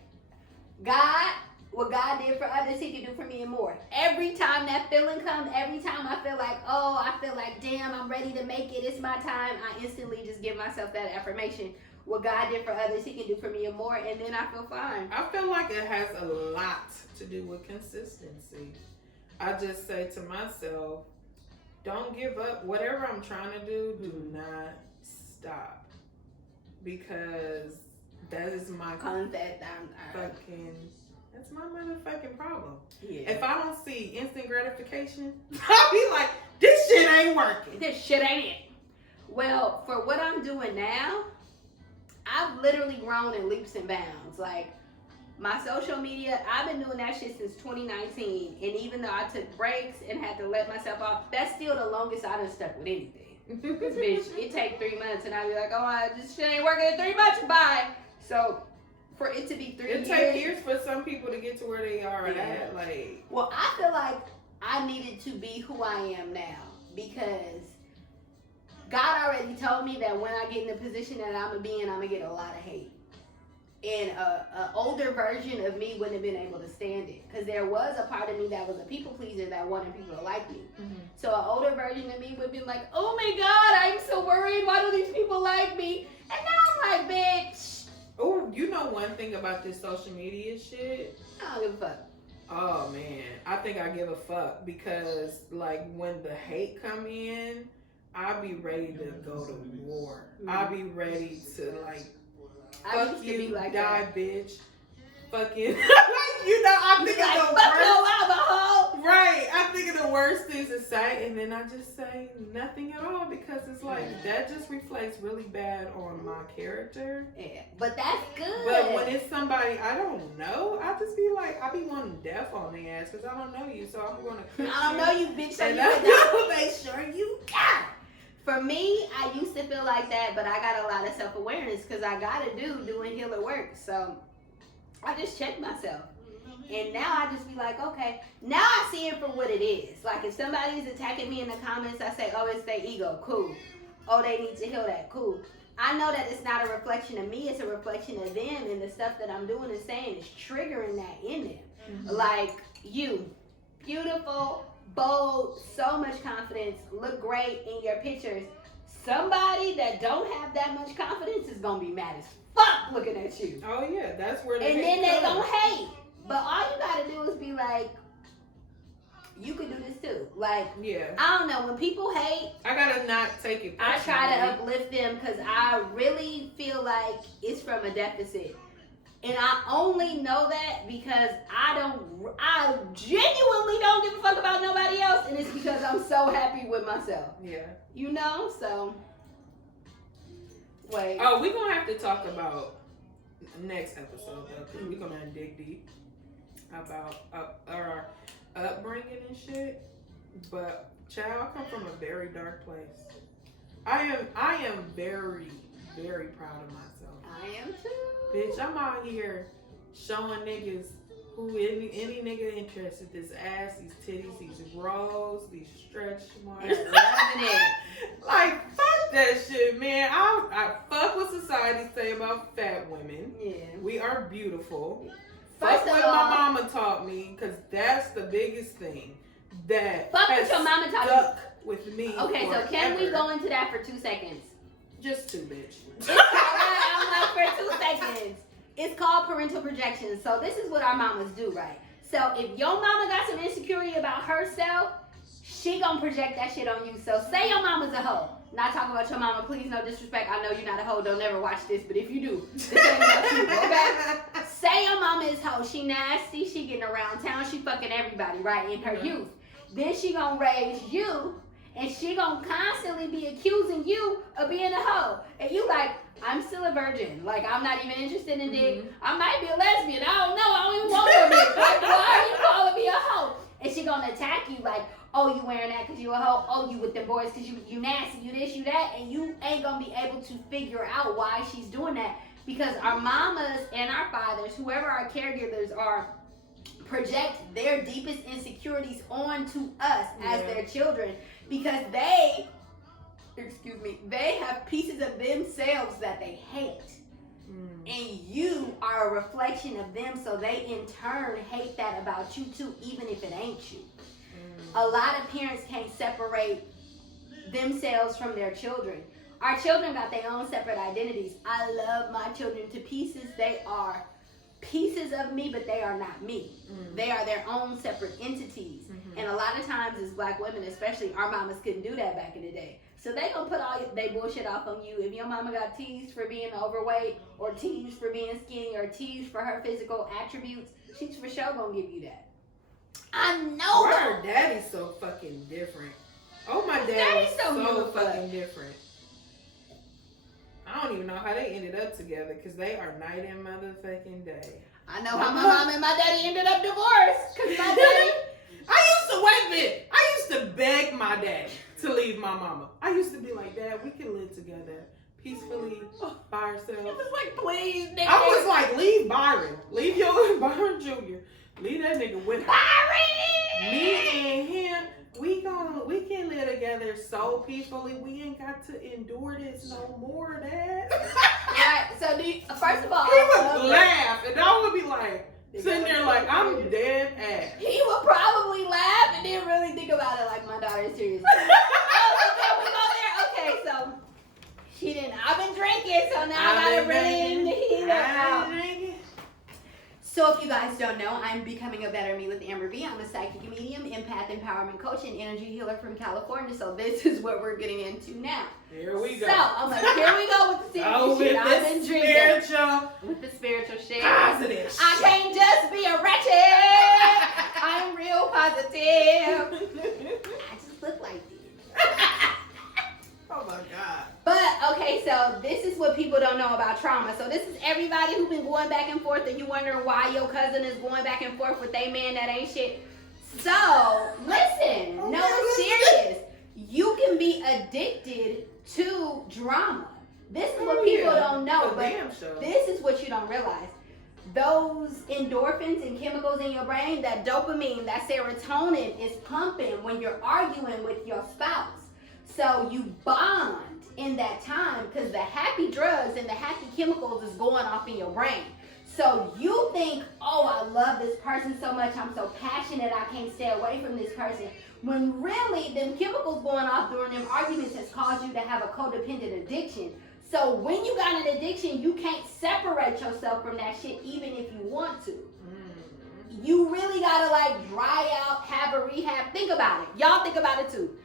God, what God did for others, he can do for me and more. Every time that feeling comes, every time I feel like, damn, I'm ready to make it, it's my time, I instantly just give myself that affirmation. What God did for others, he can do for me and more, and then I feel fine. I feel like it has a lot to do with consistency. I just say to myself, don't give up. Whatever I'm trying to do, do not stop. Because that is my that's my motherfucking problem. Yeah. If I don't see instant gratification, I'll be like, this shit ain't working. This shit ain't it. Well, for what I'm doing now, I've literally grown in leaps and bounds. Like, my social media, I've been doing that shit since 2019. And even though I took breaks and had to let myself off, that's still the longest I done stuck with anything. This bitch, it take 3 months and I'd be like, this shit ain't working in 3 months, bye. So, for it to be 3 years. It takes years for some people to get to where they are at. Like, well, I feel like I needed to be who I am now because God already told me that when I get in the position that I'm going to be in, I'm going to get a lot of hate. And an older version of me wouldn't have been able to stand it. Because there was a part of me that was a people pleaser that wanted people to like me. Mm-hmm. So an older version of me would have been like, oh my God, I'm so worried. Why do these people like me? And now I'm like, bitch. Oh, you know one thing about this social media shit? I don't give a fuck. Oh, man. I think I give a fuck because, like, when the hate come in, I'll be ready to go to war. Mm-hmm. I'll be ready to, like, fuck you, like die, that. Bitch. Fucking, I'm thinking like, the fuck worst. Your mama, right, I'm thinking the worst things to say, and then I just say nothing at all because it's like, that just reflects really bad on my character. Yeah, but that's good. But when it's somebody I don't know, I just be like, I be wanting death on their ass because I don't know you, so I'm going to I don't know you, bitch, so you can make sure you got it. For me, I used to feel like that, but I got a lot of self-awareness because I got to doing healer work. So I just check myself. And now I just be like, okay, now I see it for what it is. Like if somebody's attacking me in the comments, I say, oh, it's their ego. Cool. Oh, they need to heal that. Cool. I know that it's not a reflection of me. It's a reflection of them. And the stuff that I'm doing and saying is triggering that in them. Mm-hmm. Like you, beautiful, bold, so much confidence, look great in your pictures. Somebody that don't have that much confidence is gonna be mad as fuck looking at you. Oh yeah, that's where and then they gonna hate. But all you gotta do is be like, you could do this too. Like, yeah, I don't know, when people hate, I gotta not take it personally. I try to uplift them because I really feel like it's from a deficit. And I only know that because I genuinely don't give a fuck about nobody else. And it's because I'm so happy with myself. Yeah. You know? So, wait. Oh, we're going to have to talk about next episode, though. Because we're going to dig deep about our upbringing and shit. But, child, I come from a very dark place. I am very, very proud of myself. I am too. Bitch, I'm out here showing niggas who any nigga interested, this ass, these titties, these rolls, these stretch marks. Like, fuck that shit, man. I fuck what society say about fat women. Yeah. We are beautiful. Fuck what my mama taught me, because that's the biggest thing that fuck what your mama taught you with me. Okay, so can we go into that for 2 seconds? Just 2, bitch. I'm like, for 2 seconds. It's called parental projection. So this is what our mamas do, right? So if your mama got some insecurity about herself, she gonna project that shit on you. So say your mama's a hoe. Not talking about your mama, please, no disrespect. I know you're not a hoe, don't never watch this, but if you do, this ain't about you, okay? Say your mama is hoe, she nasty, she getting around town, she fucking everybody, right, in her youth. Then she gonna raise you And she gonna constantly be accusing you of being a hoe. And you like, I'm still a virgin. Like, I'm not even interested in dick. I might be a lesbian. I don't know. I don't even want no dick. Like, why are you calling me a hoe? And she gonna attack you like, oh, you wearing that because you a hoe. Oh, you with them boys because you nasty. You this, you that. And you ain't gonna be able to figure out why she's doing that. Because our mamas and our fathers, whoever our caregivers are, project their deepest insecurities onto us as their children. Because they have pieces of themselves that they hate. And you are a reflection of them, so they in turn hate that about you too, even if it ain't you. A lot of parents can't separate themselves from their children. Our children got their own separate identities. I love my children to pieces. They are pieces of me, but they are not me. They are their own separate entities. And a lot of times as black women, especially, our mamas couldn't do that back in the day. So they gonna put all they bullshit off on you. If your mama got teased for being overweight, or teased for being skinny, or teased for her physical attributes, she's for sure gonna give you that. I know. Her daddy's so fucking different. Oh, my daddy's so fucking different. I don't even know how they ended up together because they are night and motherfucking day. I know how my mom and my daddy ended up divorced. Because my daddy... I used to beg my dad to leave my mama. I used to be like, Dad, we can live together peacefully by ourselves. It was like, please, nigga. I was like, leave Byron. Leave your Byron Jr. Leave that nigga with her. Byron! Me and him, we can live together so peacefully. We ain't got to endure this no more, Dad. Right. So first of all, he would laugh, and I would be like sitting there like I'm dead ass. He would probably laugh and then really think about it like my daughter is serious. Oh, okay, we go there. Okay, so she didn't. I've been drinking, so now I gotta bring the heat out. So if you guys don't know, I'm becoming a better me with Amber V. I'm a psychic medium, empath, empowerment coach, and energy healer from California. So this is what we're getting into now. Here we go. So I'm like, here we go with the serious shit. I've been drinking. With the spiritual shit. Positive. I can't just be a wretched. I'm real positive. I just look like this. Oh my God. But, okay, so this is what people don't know about trauma. So this is everybody who's been going back and forth and you wondering why your cousin is going back and forth with they man that ain't shit. So, listen. No, it's serious. You can be addicted to drama. This is what people don't know. But this is what you don't realize. Those endorphins and chemicals in your brain, that dopamine, that serotonin is pumping when you're arguing with your spouse. So you bond in that time because the happy drugs and the happy chemicals is going off in your brain. So you think, oh, I love this person so much, I'm so passionate, I can't stay away from this person. When really, them chemicals going off during them arguments has caused you to have a codependent addiction. So when you got an addiction, you can't separate yourself from that shit even if you want to. You really gotta like dry out, have a rehab. Think about it. Y'all think about it too.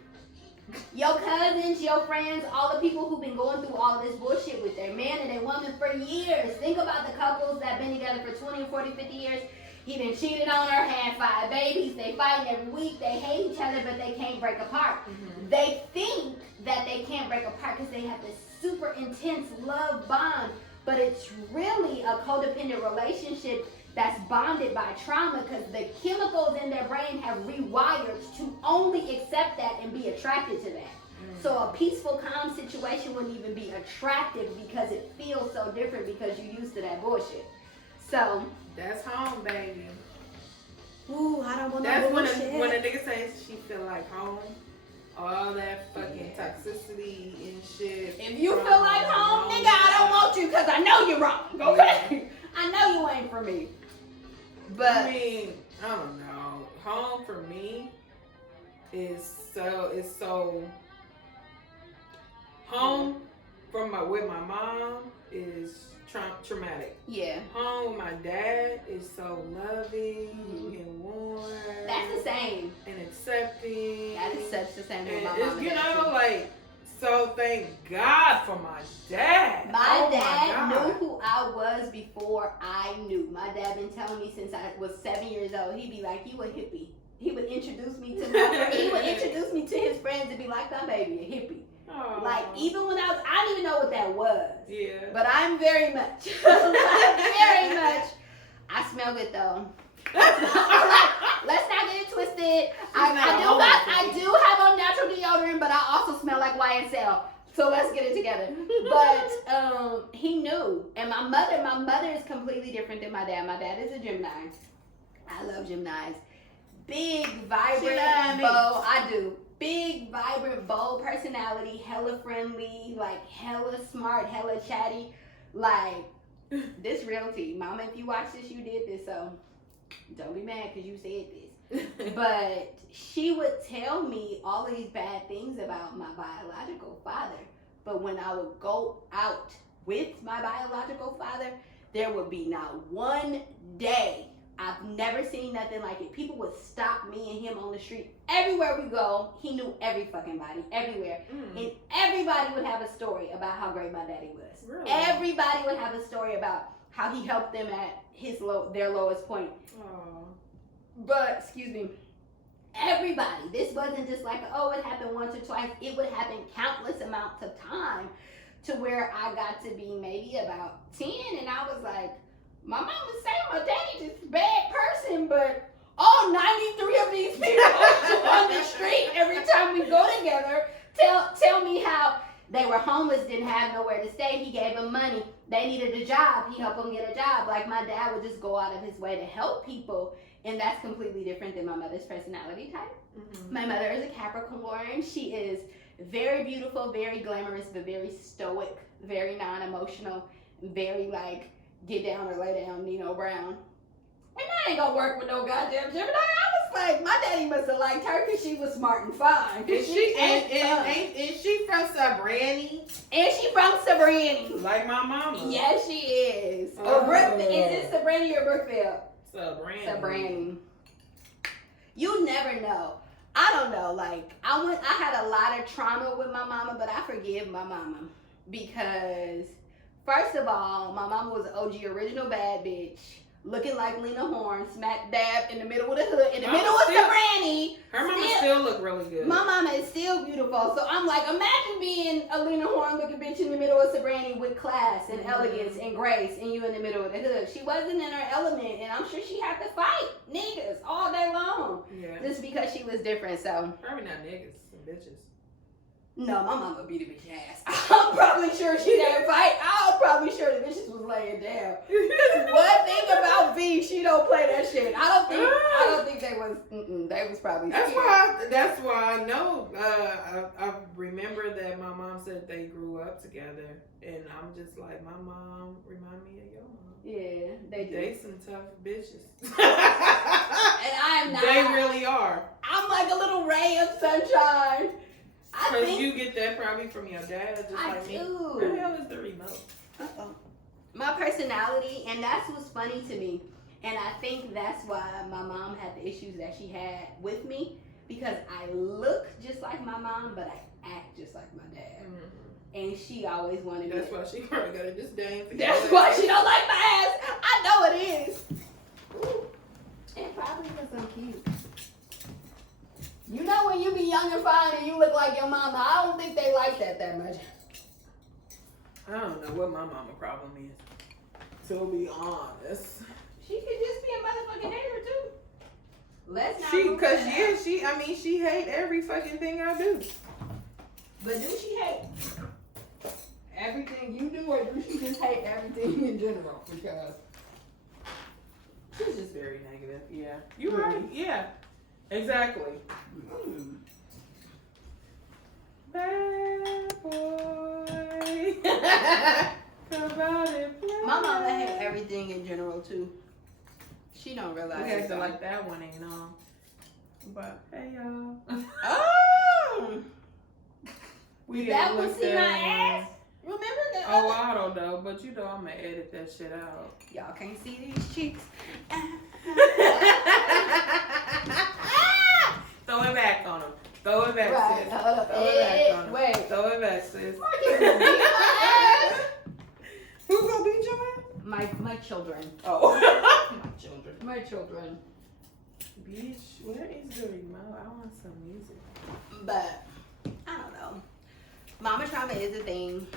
Your cousins, your friends, all the people who've been going through all this bullshit with their man and their woman for years. Think about the couples that been together for 20, 40, 50 years. He been cheated on her, had 5 babies. They fighting every week. They hate each other, but they can't break apart. They think that they can't break apart because they have this super intense love bond, but it's really a codependent relationship that's bonded by trauma because the chemicals in their brain have rewired to only accept that and be attracted to that. So a peaceful, calm situation wouldn't even be attractive because it feels so different because you're used to that bullshit. So that's home, baby. Ooh, I don't want that's no bullshit. When a nigga says she feel like home, all that fucking toxicity and shit. If you feel like home, nigga, I don't want you because I know you're wrong. Okay, I know you ain't for me. But I mean, I don't know. Home for me is so home with my mom is traumatic. Yeah. Home with my dad is so loving and warm. That's the same. And accepting. That is such the same with my and mom. You know, like, so thank God for my dad. My dad knew who I was before I knew. My dad been telling me since I was 7 years old. He'd be like, you a hippie. He would introduce me to his friends and be like, "I'm baby, a hippie." Aww. Like even when I didn't even know what that was. Yeah. But I'm very much, very much. I smell good though. Let's not get it twisted. I do have on natural deodorant, but I also smell like YSL. So let's get it together. But he knew, and my mother is completely different than my dad. My dad is a Gemini. I love Geminis. Big, vibrant, bold. I do. Big, vibrant, bold personality. Hella friendly, like hella smart, hella chatty. Like this real tea, Mama. If you watch this, you did this, so don't be mad because you said this. But she would tell me all of these bad things about my biological father. But when I would go out with my biological father, there would be not one day. I've never seen nothing like it. People would stop me and him on the street. Everywhere we go, he knew every fucking body, everywhere. And everybody would have a story about how great my daddy was. Really? Everybody would have a story about how he helped them at their lowest point. Aww. But, excuse me, everybody. This wasn't just like, oh, it happened once or twice. It would happen countless amounts of time to where I got to be maybe about 10 and I was like, my mom was saying my daddy's just a bad person, but all 93 of these people on the street every time we go together tell me how they were homeless, didn't have nowhere to stay. He gave them money. They needed a job. He helped them get a job. Like my dad would just go out of his way to help people. And that's completely different than my mother's personality type. Mm-hmm. My mother is a Capricorn. She is very beautiful, very glamorous, but very stoic, very non-emotional, very like get down or lay down, Nino Brown. And I ain't gonna work with no goddamn Gemini. I was like, my daddy must have liked her because she was smart and fine. Is she from Sabrani? And she from Sabrani. Like my mama. Yes, she is. Oh. Or is it Sabrani or Brookfield? Sabrani. You never know. I don't know. Like I had a lot of trauma with my mama, but I forgive my mama because first of all, my mama was an OG original bad bitch, looking like Lena Horne, smack dab in the middle of the hood, in the middle of Sabrani. Her mama still look really good. My mama is still beautiful. So I'm like, imagine being a Lena Horne looking bitch in the middle of Sabrani with class and elegance and grace, and you in the middle of the hood. She wasn't in her element, and I'm sure she had to fight niggas all day long. Yeah. Just because she was different. So probably not niggas, some bitches. No, my mama beat a bitch ass. I'm probably sure she didn't fight. I'm probably sure the bitches was laying down. One thing about V, she don't play that shit. I don't think they was. They was probably. That's why I know. I remember that my mom said they grew up together, and I'm just like, my mom remind me of your mom. Yeah, they do. They some tough bitches. And I'm not. They really are. I'm like a little ray of sunshine. Because you get that probably from your dad, just like do. Me. Where the hell is the remote? My personality, and that's what's funny to me. And I think that's why my mom had the issues that she had with me, because I look just like my mom, but I act just like my dad. Mm-hmm. And she always wanted me. That's why she probably got a disdain for That's why she don't like my ass. I know it is. Ooh. And probably because I'm cute. You know when you be young and fine and you look like your mama, I don't think they like that much. I don't know what my mama problem is, to be honest. She could just be a motherfucking hater too. Let's not. She hate every fucking thing I do. But do she hate everything you do, or do she just hate everything in general? Because she's just very negative. Yeah, you're right. Yeah. Exactly. Bad boy. My mama hate everything in general too. She don't realize. We acting like that one ain't on. But hey y'all. Oh. That one see my ass. Remember that? Oh, I don't know, but you know I'm gonna edit that shit out. Y'all can't see these cheeks. Throw it back on him. Throw it back, right. sis. Throw it back on him. Wait. Throw it back, sis. Who's gonna beat your ass? My children. Oh. My children. My children. Bitch, where is the remote? I want some music. But I don't know. Mama trauma is a thing.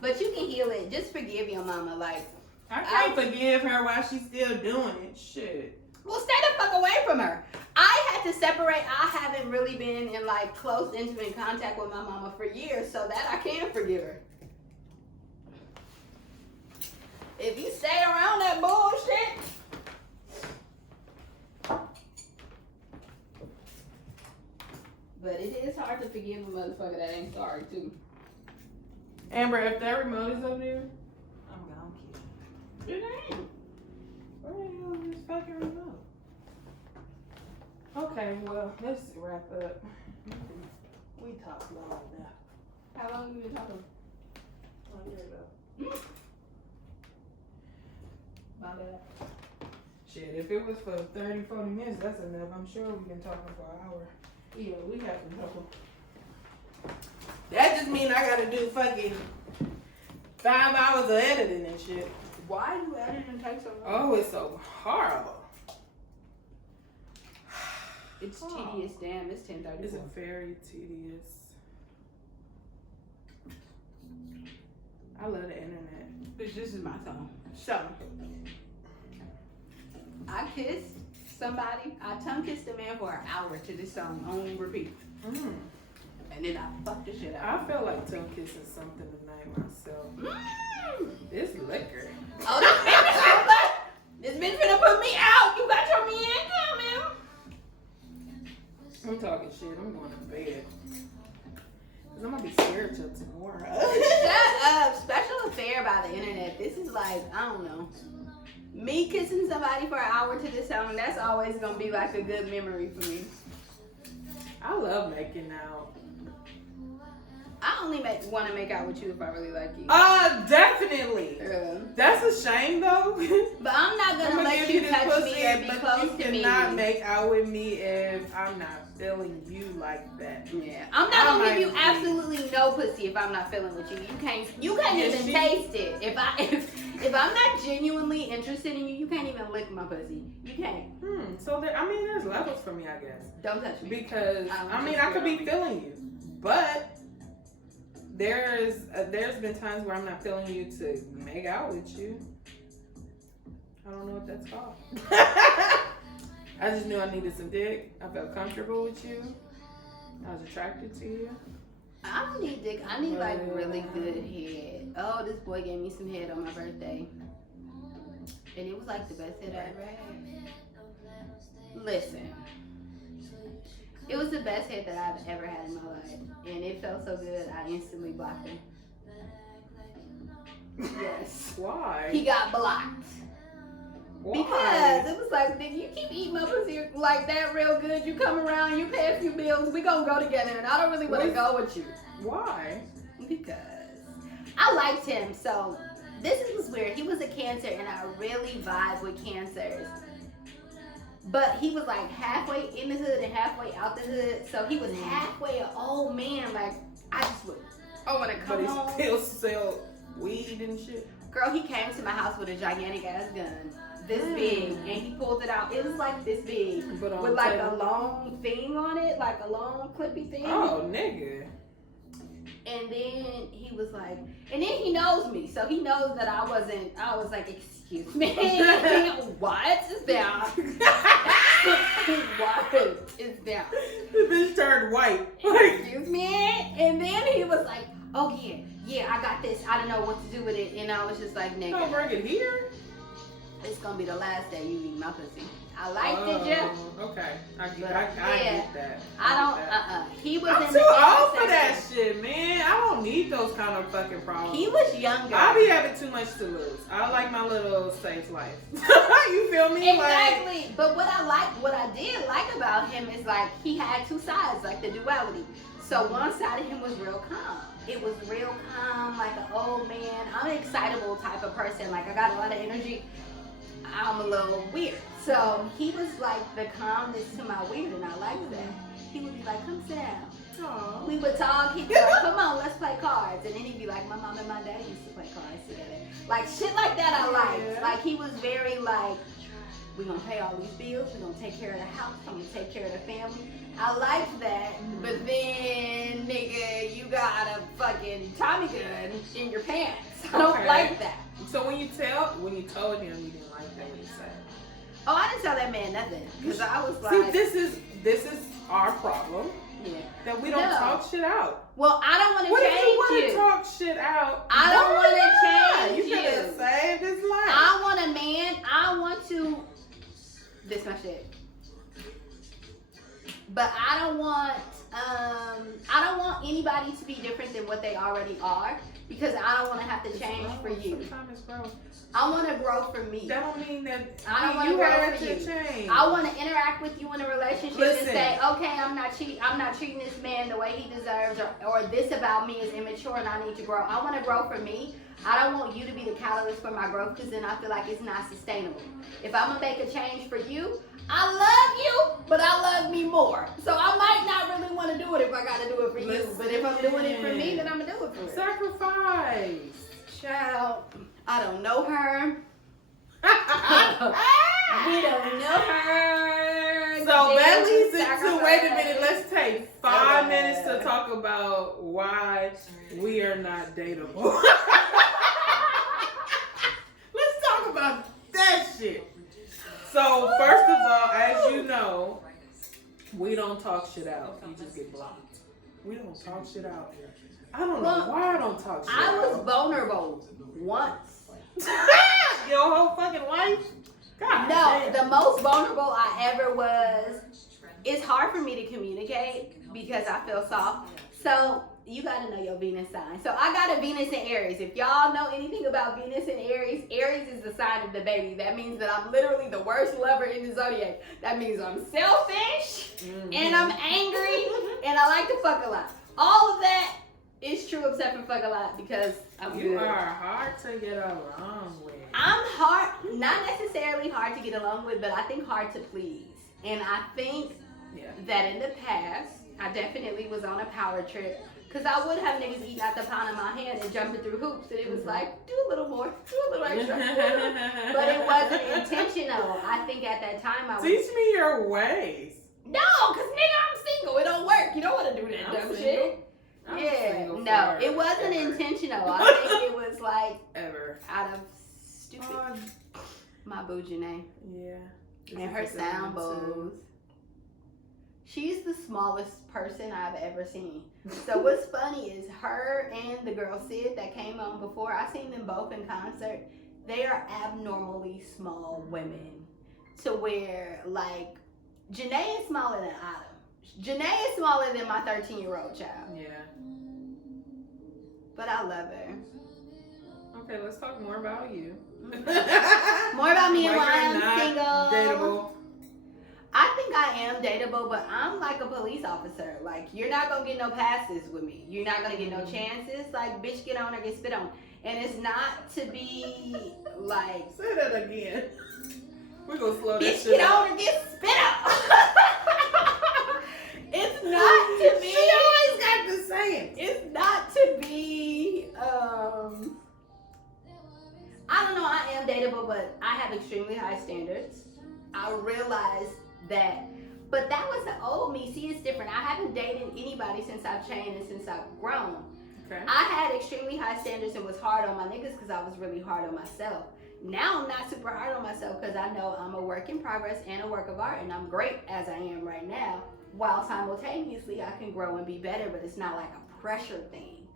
But you can heal it. Just forgive your mama. Like, I can't forgive her while she's still doing it. Shit. well, stay the fuck away from her. I had to separate. I haven't really been in like close, intimate contact with my mama for years, so that I can forgive her. If you stay around that bullshit. But it is hard to forgive a motherfucker that ain't sorry, too. Amber, if that remote is over there, I'm gonna kill It ain't. where the hell is this fucking remote? Okay, well, let's wrap up. We talked long enough. How long have you been talking? Oh, here we go. My bad. Shit, if it was for 30, 40 minutes, that's enough. I'm sure we've been talking for an hour. Yeah, we have been talking. That just means I gotta do fucking 5 hours of editing and shit. Why do editing take so long? Oh, it's so horrible. It's tedious. Damn, it's 10:34. It's very tedious. I love the internet. Bitch, this is my song. So, I kissed somebody. I tongue kissed a man for an hour to this song on repeat. Mm. And then I fucked the shit out. I feel like tongue kissing something tonight myself. This liquor. Oh, this bitch, this bitch finna put me out. You got your man coming. I'm talking shit. I'm going to bed. Cause I'm gonna be spiritual tomorrow. Shut up. Special affair by the internet. This is like, I don't know. Me kissing somebody for an hour to this song, that's always gonna be like a good memory for me. I love making out. I only want to make out with you if I really like you. Definitely. That's a shame though. But I'm not gonna let you touch me or be close to me. You cannot make out with me if I'm not feeling you like that. Yeah, I'm not gonna give you absolutely no pussy if I'm not feeling with you. You can't even taste it. If I'm not genuinely interested in you, you can't even lick my pussy. You can't. So there's levels for me, I guess. Don't touch me. Because I could be feeling you, but there's been times where I'm not feeling you to make out with you. I don't know what that's called. I just knew I needed some dick. I felt comfortable with you. I was attracted to you. I don't need dick. I need like really good head. Oh, this boy gave me some head on my birthday. And it was like the best head I ever had. Listen. It was the best head that I've ever had in my life. And it felt so good, I instantly blocked him. Yes. Why? He got blocked. Why? Because it was like, nigga, you keep eating my pussy like that real good. You come around, you pay a few bills, we gonna go together. And I don't really want to go with you. Why? Because I liked him. So this was weird. He was a Cancer, and I really vibe with Cancers. But he was like halfway in the hood and halfway out the hood. So he was halfway an old man. Like, I just would, want to come home. But he still sell weed and shit. Girl, he came to my house with a gigantic ass gun. This big. And he pulled it out. It was like this big. With like a long thing on it. Like a long clippy thing. Oh, nigga. And then he was like, and then he knows me. So he knows that I was like, excuse me. What is that? What is that? The bitch turned white. Excuse me. And then he was like, oh yeah, I got this. I don't know what to do with it. And I was just like, nigga. Don't bring it here. It's gonna be the last day you eat my pussy. I liked it, Jeff. Okay, I get that. He was I'm in too the old for that shit, man. I don't need those kind of fucking problems. He was younger. I be having too much to lose. I like my little safe life. You feel me? Exactly. But what I did like about him is like he had two sides, like the duality. So one side of him was real calm. It was real calm, like an old man. I'm an excitable type of person. Like I got a lot of energy. I'm a little weird. So he was like the calmness to my weird, and I liked that. He would be like, come sit down. Aww. We would talk. He'd be like, come on, let's play cards. And then he'd be like, my mom and my daddy used to play cards together. Like shit like that I liked. Yeah. Like he was very like, We're gonna pay all these bills. We're gonna take care of the house. I'm gonna take care of the family. I like that, but then, nigga, you got a fucking Tommy gun in your pants. I don't like that. So when you told him you didn't like that, what he said? Oh, I didn't tell that man nothing because I was like, see, this is our problem. Yeah. That we don't talk shit out. Well, I don't want to what change if you want you. to talk shit out? I don't want to change you. You could have saved his life. I want a man. I want to. This my shit. But I don't want anybody to be different than what they already are because I don't want to have to change for you. I want to grow for me. That don't mean that I don't want to grow for you. Change. I want to interact with you in a relationship and say, okay, I'm not treating this man the way he deserves, or this about me is immature and I need to grow. I want to grow for me. I don't want you to be the catalyst for my growth because then I feel like it's not sustainable. If I'm gonna make a change for you, I love you, but I love me more. So I might not really want to do it if I got to do it for you. But if I'm doing it for me, then I'm gonna do it for you. Sacrifice. Child, I don't know her. We don't know her. So that leads into, wait a minute, let's take 5 minutes to talk about why we are not dateable. Let's talk about that shit. So first of all, as you know, we don't talk shit out. You just get blocked. We don't talk shit out. I don't know why I don't talk shit out. I was vulnerable once. Your whole fucking life? God damn. The most vulnerable I ever was. It's hard for me to communicate because I feel soft. So you gotta know your Venus sign. So I got a Venus in Aries. If y'all know anything about Venus and Aries, Aries is the sign of the baby. That means that I'm literally the worst lover in the zodiac. That means I'm selfish and I'm angry and I like to fuck a lot. All of that is true except for fuck a lot because I'm You good. are hard to get along with. I'm hard, not necessarily hard to get along with, but I think hard to please. And I think that in the past, I definitely was on a power trip. Because I would have niggas eating out the palm of my hand and jumping through hoops. And it was like, do a little more, do a little extra. But it wasn't intentional. I think at that time I was... Teach me your ways. No, because nigga, I'm single. It don't work. You don't want to do that dumb shit. No, it wasn't intentional. I think it was like... Out of stupid... My boo Janae. Yeah. And her sound bowls. She's the smallest person I've ever seen. So what's funny is her and the girl Sid that came on before, I seen them both in concert. They are abnormally small women. To where, like, Janae is smaller than Autumn. Janae is smaller than my 13-year-old child. Yeah. But I love her. Okay, let's talk more about you. More about me and why I'm single. Dateable. I think I am dateable, but I'm like a police officer. Like, you're not gonna get no passes with me. You're not gonna get no chances. Like, bitch, get on or get spit on. And it's not to be like... Say that again. We're gonna slow this bitch, shit get on or get spit on. It's not to be... She always got to say it. It's not to be... I don't know, I am dateable, but I have extremely high standards. I realize that, but that was the old me. See, it's different. I haven't dated anybody since I've changed and since I've grown. Okay. I had extremely high standards and was hard on my niggas because I was really hard on myself. Now I'm not super hard on myself because I know I'm a work in progress and a work of art, and I'm great as I am right now, while simultaneously I can grow and be better, but it's not like a pressure thing.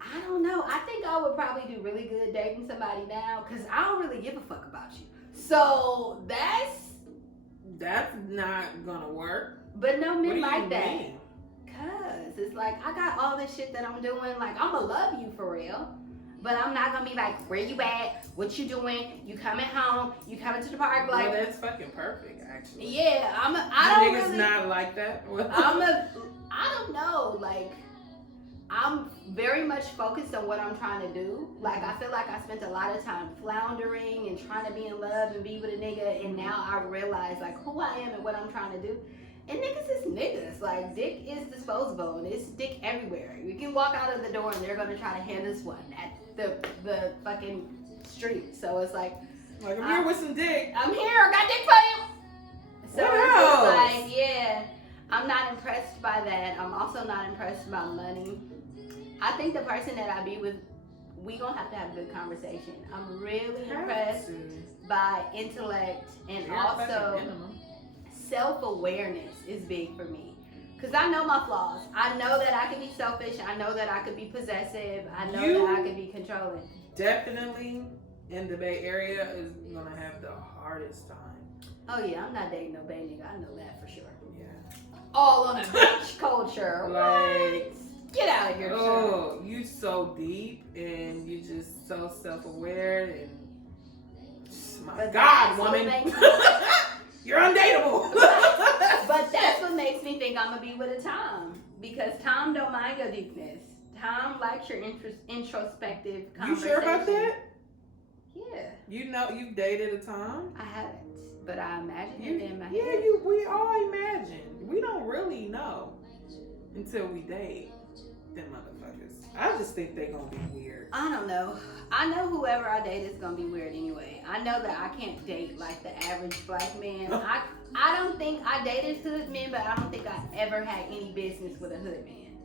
I don't know. I think I would probably do really good dating somebody now because I don't really give a fuck about you. So that's not gonna work. But no men like mean? that. Cause it's like I got all this shit that I'm doing. Like I'ma love you for real. But I'm not gonna be like, where you at? What you doing? You coming home? You coming to the park? Like, well, that's fucking perfect, actually. Yeah, I don't niggas really, not like that. I don't know. Like, I'm very much focused on what I'm trying to do. Like, I feel like I spent a lot of time floundering and trying to be in love and be with a nigga, and now I realize like who I am and what I'm trying to do. And niggas is niggas. Like, dick is disposable, and it's dick everywhere. You can walk out of the door and they're gonna try to hand us one at the fucking street. So it's like, Like, I'm here with some dick. I'm here. I got dick for you. So What it's else? just like, yeah, I'm not impressed by that. I'm also not impressed by money. I think the person that I be with, we gonna have to have a good conversation. I'm really impressed by intellect and also self-awareness is big for me. Because I know my flaws. I know that I can be selfish. I know that I could be possessive. I know that I could be controlling. Definitely in the Bay Area is gonna have the hardest time. Oh yeah, I'm not dating no Bay nigga. I know that for sure. Yeah. All on a beach culture. Like, get out of here. Oh, you so deep and you just so self-aware and my God, woman. You're undateable. But that's what makes me think I'm gonna be with a Tom, because Tom don't mind your deepness. Tom likes your introspective conversation. You sure about that? Yeah. You know you've dated a Tom? I haven't, but I imagine it in my head. Yeah, we all imagine. We don't really know until we date them motherfuckers. I just think they're gonna be weird. I don't know. I know whoever I date is gonna be weird anyway. I know that I can't date like the average black man. I don't think I dated hood men, but I don't think I ever had any business with a hood man.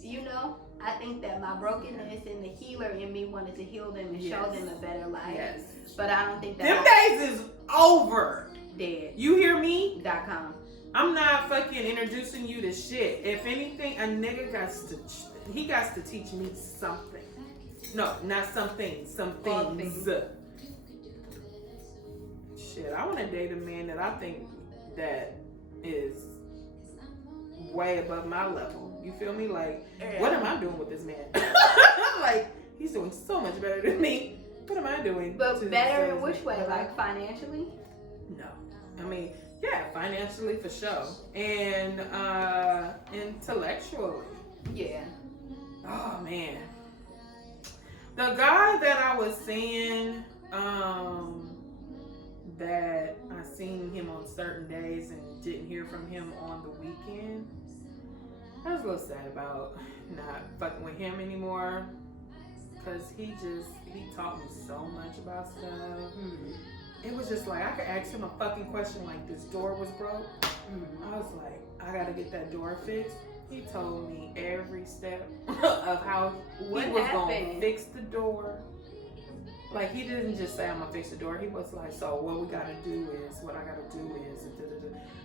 You know? I think that my brokenness and the healer in me wanted to heal them and show them a better life. Yes. But I don't think that them days is over. Dead. You hear me? .com. I'm not fucking introducing you to shit. If anything, a nigga got to teach me something. No, not something. Some things. Shit, I want to date a man that I think that is way above my level. You feel me? Like, what am I doing with this man? Like, he's doing so much better than me. What am I doing? But better in which way? Like financially? No. I mean, yeah, financially for sure. And intellectually. Yeah. Oh man. The guy that I was seeing, that I seen him on certain days and didn't hear from him on the weekend, I was a little sad about not fucking with him anymore. Cause he taught me so much about stuff. It was just like, I could ask him a fucking question like, this door was broke. I was like, I gotta get that door fixed. He told me every step of how he was gonna fix the door. Like, he didn't just say, I'm gonna fix the door. He was like, so what I gotta do is,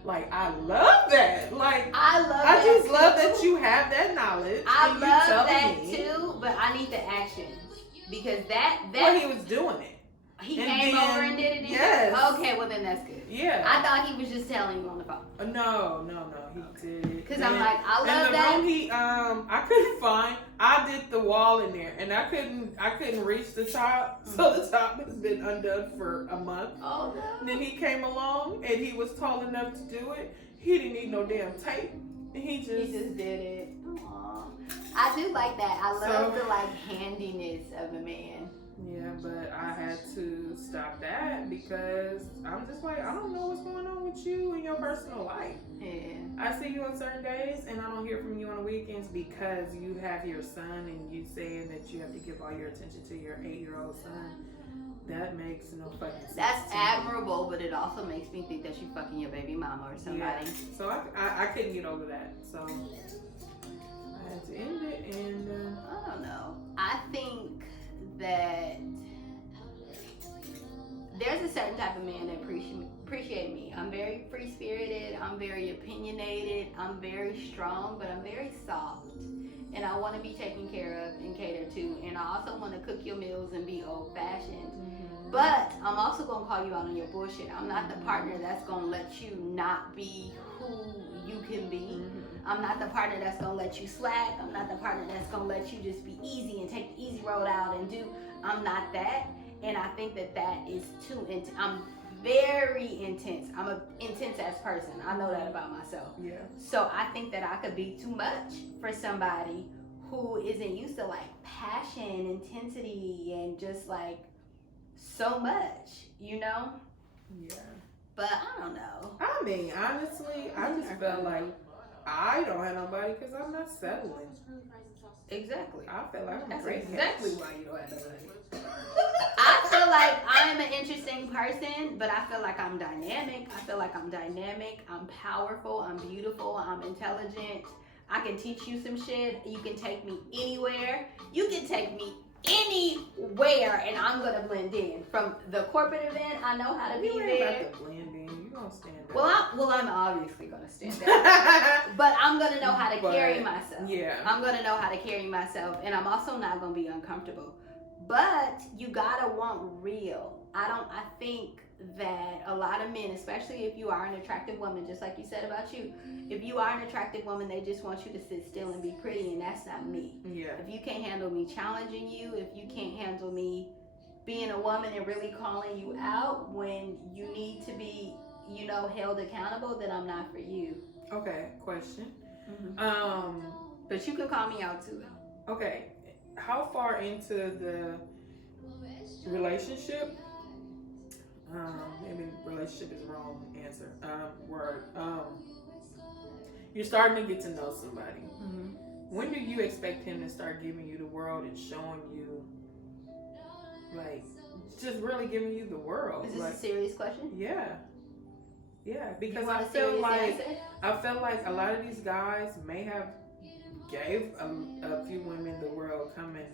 like, I love that. Like, I just love that you have that knowledge. I love that too, but I need the action. Because that well, he was doing it. He came over and did it? Yes. Okay, well then that's good. Yeah. I thought he was just telling you on the phone. No, he did. Because I'm like, I love that. And the room I couldn't find, I did the wall in there and I couldn't reach the top. So the top has been undone for a month. Oh no. And then he came along and he was tall enough to do it. He didn't need no damn tape. And he just did it. Aww. I do like that. I love the like handiness of a man. Yeah, but I had to stop that because I'm just like, I don't know what's going on with you in your personal life. Yeah. I see you on certain days and I don't hear from you on the weekends because you have your son and you saying that you have to give all your attention to your 8-year-old son. That makes no fucking sense. That's admirable, but it also makes me think that you fucking your baby mama or somebody. Yeah. So I couldn't get over that. So I had to end it and I don't know. I think that there's a certain type of man that appreciate me. I'm very free-spirited, I'm very opinionated, I'm very strong, but I'm very soft. And I want to be taken care of and catered to. And I also want to cook your meals and be old-fashioned. But I'm also going to call you out on your bullshit. I'm not the partner that's going to let you not be who you can be. I'm not the partner that's going to let you slack. I'm not the partner that's going to let you just be easy and take the easy road out and do. I'm not that. And I think that is too intense. I'm very intense. I'm an intense ass person. I know that about myself. yeah. So I think that I could be too much for somebody who isn't used to like passion, intensity, and just like so much, you know? Yeah. But I don't know. I mean, honestly, I just felt like I don't have nobody because I'm not settling. Exactly. I feel like I'm That's great. exactly why you don't have nobody. I feel like I'm an interesting person, but I feel like I'm dynamic. I'm powerful. I'm beautiful. I'm intelligent. I can teach you some shit. You can take me anywhere. You can take me anywhere, and I'm gonna blend in. From the corporate event, I know how to be You ain't there. about to blend in. You gonna stand up. Well, I'm obviously gonna stand up, but I'm gonna know how to carry myself. Yeah. I'm gonna know how to carry myself, and I'm also not gonna be uncomfortable. But you gotta want real. I think that a lot of men, especially if you are an attractive woman, just like you said about you, if you are an attractive woman, they just want you to sit still and be pretty, and that's not me. Yeah. If you can't handle me challenging you, if you can't handle me being a woman and really calling you out when you need to be, held accountable, then I'm not for you. Okay, question. Mm-hmm. But you can call me out too. Okay, how far into the relationship? Maybe relationship is the wrong answer. Word. You're starting to get to know somebody. Mm-hmm. When do you expect him to start giving you the world and showing you, like, just really giving you the world? Is this like, a serious question? Yeah. Yeah, because You I want a feel serious like answer? a lot of these guys may have gave a few women the world coming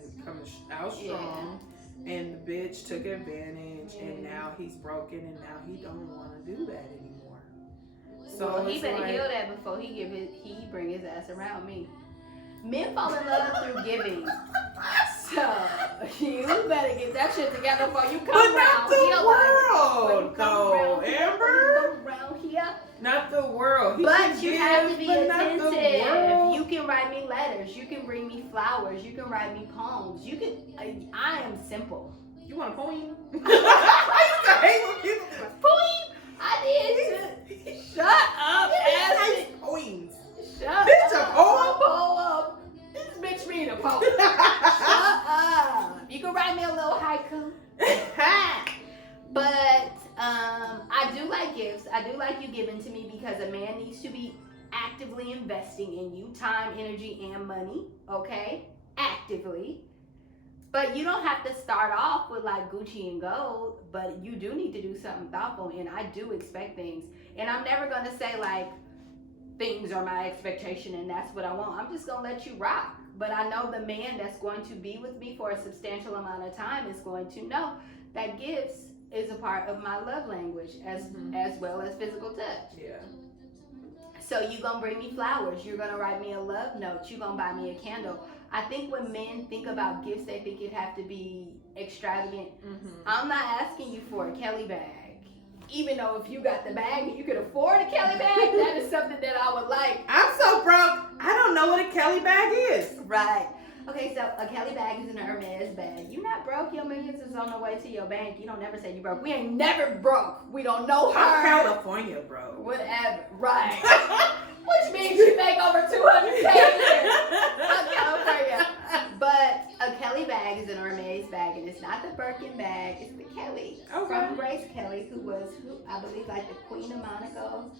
out strong, and the bitch took advantage, and now he's broken, and now he don't want to do that anymore. So well, he it's better like, heal that before he bring his ass around me. Men fall in love through giving. So you better get that shit together before you come but around not the here. world, though, Amber. Around here. Not the world. He But can you give, have to be but not the attentive. world. You can write me letters. You can bring me flowers. You can write me poems. You can. I am simple. You want a poem? I used to hate when people say Poem? I did. Shut up, Aspen. poems. Shut Bitch, a up. poem? Poem. This bitch read a poem. Shut up. You can write me a little haiku. But I do like gifts. I do like you giving to me because a man needs to be actively investing in you, time, energy, and money. Okay? Actively. But you don't have to start off with like Gucci and gold, but you do need to do something thoughtful, and I do expect things. And I'm never going to say like, things are my expectation and that's what I want. I'm just going to let you rock. But I know the man that's going to be with me for a substantial amount of time is going to know that gifts is a part of my love language as well as physical touch. Yeah. So you're going to bring me flowers. You're going to write me a love note. You're going to buy me a candle. I think when men think about gifts, they think it have to be extravagant. I'm not asking you for a Kelly bag. Even though if you got the bag and you could afford a Kelly bag, that is something that I would like. I'm so broke, I don't know what a Kelly bag is. Right. Okay, so a Kelly bag is an Hermes bag. You not broke, your millions is on the way to your bank. You don't never say you broke. We ain't never broke. We don't know her. I'm California, bro. Whatever. Right. Which means you make over $200K a year. California. But a Kelly bag is an Hermes bag, and it's not the Birkin bag. It's the Kelly from Grace Kelly, who I believe like the Queen of Monaco.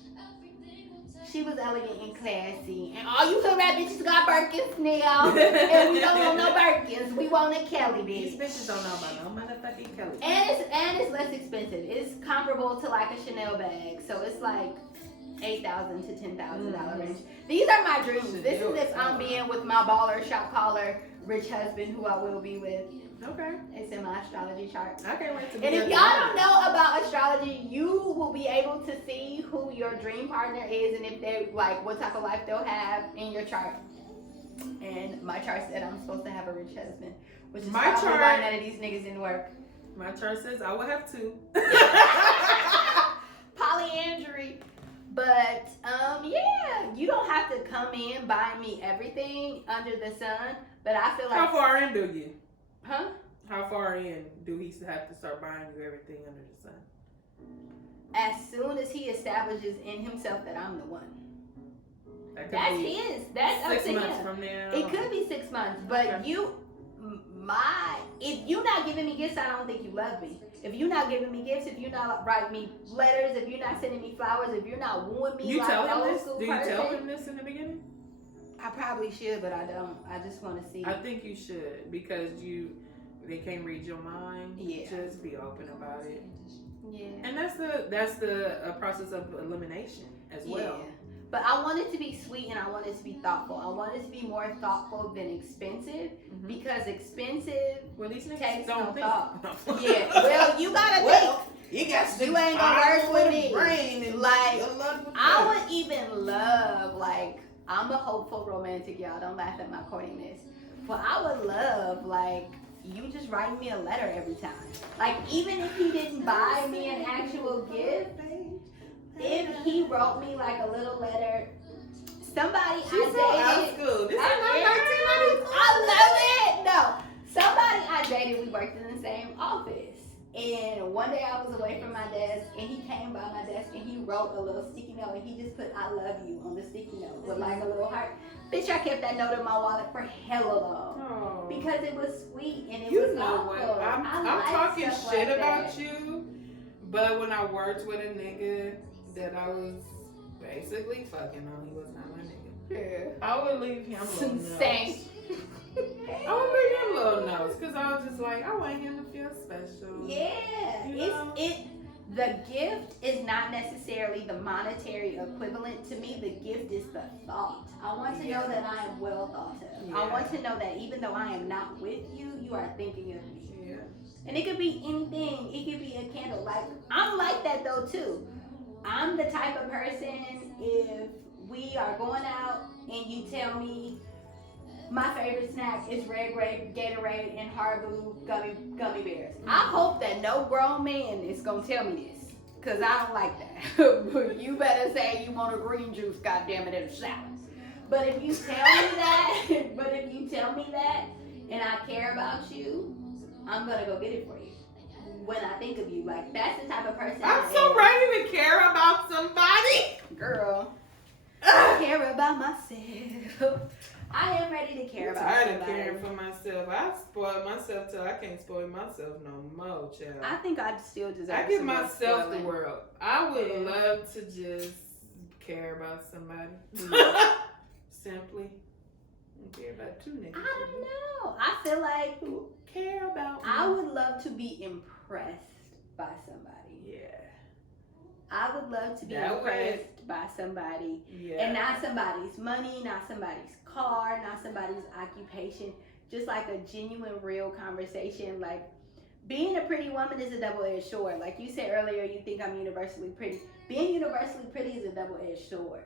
She was elegant and classy, and all you hood rat bitches got Birkins now, and we don't want no Birkins. We want a Kelly bitch. These bitches don't know about no motherfucking Kelly. And it's less expensive. It's comparable to like a Chanel bag, so it's like $8,000 to $10,000 range. These are my dreams. This is if I'm being with my baller, shot caller, rich husband who I will be with. Okay. It's in my astrology chart. I can't wait to be And if y'all don't know about astrology, you will be able to see who your dream partner is and if they like what type of life they'll have in your chart. And my chart said I'm supposed to have a rich husband, which is probably why none of these niggas didn't work. My chart says I will have two. Polyandry. But yeah, you don't have to come in buying me everything under the sun. But I feel like How far in do you? Huh? How far in do he have to start buying you everything under the sun? As soon as he establishes in himself that I'm the one. That's his. That's up to 6 months him. from now. It could be 6 months, but Okay. if you're not giving me gifts, I don't think you love me. If you're not giving me gifts, if you're not writing me letters, if you're not sending me flowers, if you're not wooing me You like tell an him old this? school Do you person, tell him this in the beginning? I probably should, but I don't. I just want to see. I think you should because they can't read your mind. Yeah. Just be open about it. Yeah. And that's the process of elimination as well. Yeah. But I want it to be sweet and I want it to be thoughtful. I want it to be more thoughtful than expensive because expensive these niggas takes don't no think. thought. Yeah. Well, you gotta think. You got You ain't gonna work with me. Brain and Like, good luck with I that. would even love, like, I'm a hopeful romantic, y'all. Don't laugh at my corniness. But I would love, like, you just write me a letter every time. Like, even if he didn't buy me an actual gift, if he wrote me, like, a little letter, somebody She's so out of dated. school. This is I love it. No, somebody I dated, we worked in the same office. And one day I was away from my desk and he came by my desk and he wrote a little sticky note and he just put I love you on the sticky note with like a little heart. Bitch, I kept that note in my wallet for hella long. Oh. Because it was sweet and it You was know what? thoughtful. I'm like talking stuff shit like about that. you, but when I worked with a nigga that I was basically fucking on, he was not my nigga. Yeah. I would leave him little notes. Same. I would leave him little notes because I was just like, I want him to feel special. Yeah. You know? The gift is not necessarily the monetary equivalent to me. The gift is the thought. I want to know that I am well thought of. I Yeah. want to know that even though I am not with you, you are thinking of me. Yeah. And it could be anything. It could be a candle. Like, I'm like that though too. I'm the type of person, if we are going out and you tell me my favorite snack is red grape, Gatorade, and Haribo gummy bears. I hope that no grown man is gonna tell me this, cause I don't like that. You better say you want a green juice, goddamn it, in a salad. But if you tell me that, and I care about you, I'm gonna go get it for you. When I think of you, like that's the type of person I'm so ready to care about somebody. Girl, I care about myself. I am ready to care I'm about tired somebody. of caring for myself. I spoiled myself till I can't spoil myself no more, child. I think I still deserve I give some more myself the spoiling. world. I would Yeah. love to just care about somebody. Simply. I care about two niggas. I don't know. I feel like Who care about me. I would love to be impressed by somebody. Yeah. I would love to be That way. impressed by somebody. Yeah. And not somebody's money, not somebody's car, not somebody's occupation. Just like a genuine, real conversation. Like, being a pretty woman is a double-edged sword. Like you said earlier, you think I'm universally pretty. Being universally pretty is a double-edged sword.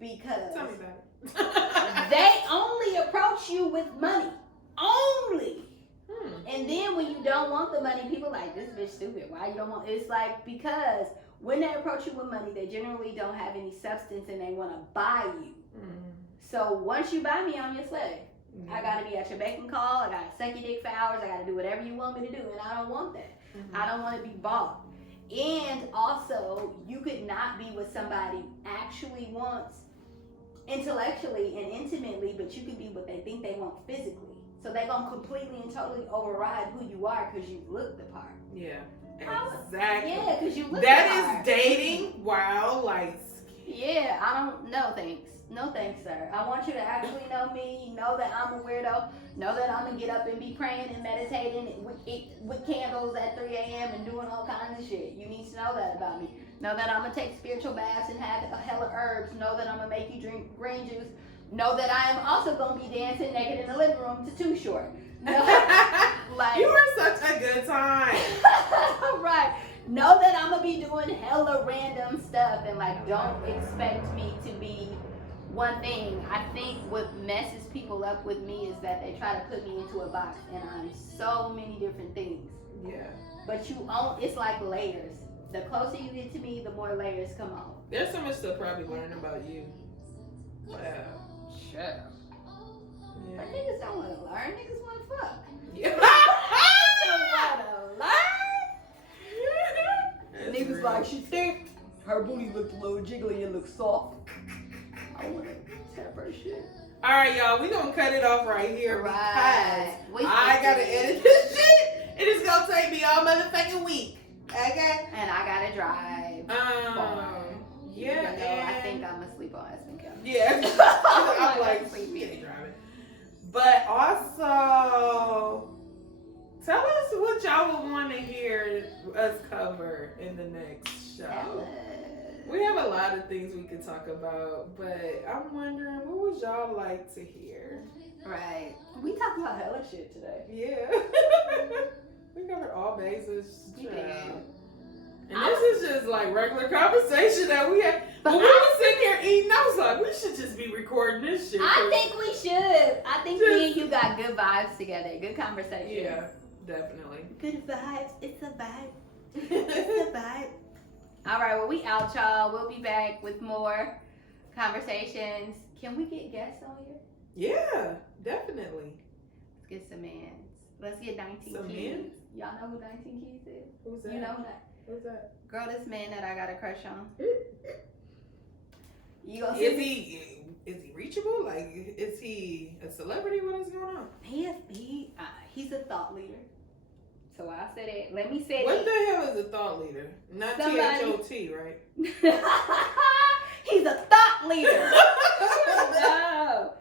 Because Tell me about it. they only approach you with money. Only. Hmm. And then when you don't want the money, people like, this bitch stupid. Why you don't want? It's like, because when they approach you with money, they generally don't have any substance and they want to buy you. So once you buy me, I'm your slave. I gotta be at your beck and call. I gotta suck your dick for hours. I gotta do whatever you want me to do, and I don't want that. I don't want to be bought. And also, you could not be with somebody actually wants intellectually and intimately, but you could be what they think they want physically. So they're gonna completely and totally override who you are because you look the part. Yeah. Exactly. Yeah, because you look the That part. is dating while like. Yeah, I don't. No thanks. No thanks, sir. I want you to actually know me. Know that I'm a weirdo. Know that I'm gonna get up and be praying and meditating with candles at 3 a.m. and doing all kinds of shit. You need to know that about me. Know that I'm gonna take spiritual baths and have a hella herbs. Know that I'm gonna make you drink green juice. Know that I am also gonna be dancing naked in the living room to Too Short. No, like You were such a good time. right. Know that I'm gonna be doing hella random stuff and like don't expect me to be one thing. I think what messes people up with me is that they try to put me into a box and I'm so many different things. Yeah. But it's like layers. The closer you get to me, the more layers come on. There's so much to probably learn about you. Wow. Sure. Yeah. But niggas don't want to learn. Niggas want to fuck. Yeah. Don't want to learn. That's Niggas real. like, she think her booty looked a little jiggly and looked soft. I want to tap her shit. All right, y'all. We gonna cut it off right here Right. because I gotta edit this shit. It is gonna take me all motherfucking week. Okay. And I gotta drive. Yeah. Even though I and- think I'm asleep on Aspen County. Yeah. I'm like, sleepy. she ain't driving. But also, Tell us what y'all would want to hear us cover in the next show. We have a lot of things we could talk about, but I'm wondering, what would y'all like to hear? Right. We talked about hella shit today. Yeah. We covered all bases. We did. And this is just like regular conversation that we had. But we were sitting here eating. I was like, we should just be recording this shit. I think we should. I think me and you got good vibes together. Good conversation. Yeah, definitely. Good vibes. It's a vibe. It's a vibe. All right, well, we out, y'all. We'll be back with more conversations. Can we get guests on here? Yeah, definitely. Let's get some men. Let's get 19 Some Keys. men? Y'all know who 19 Keys is? Who's that? You know who that? Who's that? Girl, this man that I got a crush on. You gonna Is see? he reachable? Like, is he a celebrity? What is going on? He's a thought leader. So I said it. Let me say What it. the hell is a thought leader? Not THOT, right? He's a thought leader. No.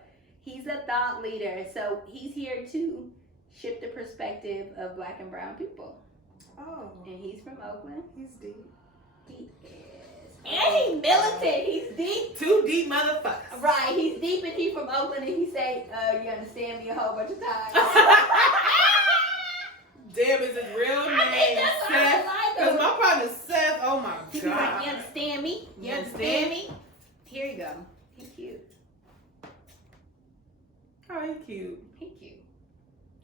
He's a thought leader. So he's here to shift the perspective of Black and brown people. Oh. And he's from Oakland. He's deep. He is. And he's militant. He's deep. Too deep, motherfucker. Right. He's deep and he's from Oakland and he say, you understand me a whole bunch of times. Damn, is his real name Seth? Because my partner's Seth. Oh my He be like, god. you understand me? You understand me? Here you go. He cute. Oh, he cute. He cute.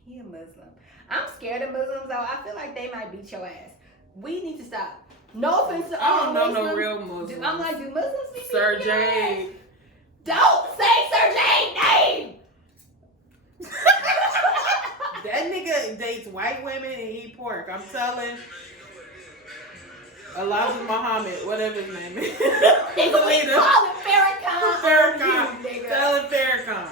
He a Muslim. I'm scared of Muslims though. I feel like they might beat your ass. We need to stop. No offense to I all don't know Muslims. no real Muslims. I'm like, do Muslims be Sir beating your ass? Jade. Don't say Sir Jade's name. That nigga dates white women and eat pork. I'm telling. Elijah Muhammad, whatever his name is. They call him Farrakhan. Farrakhan. Tell him Farrakhan.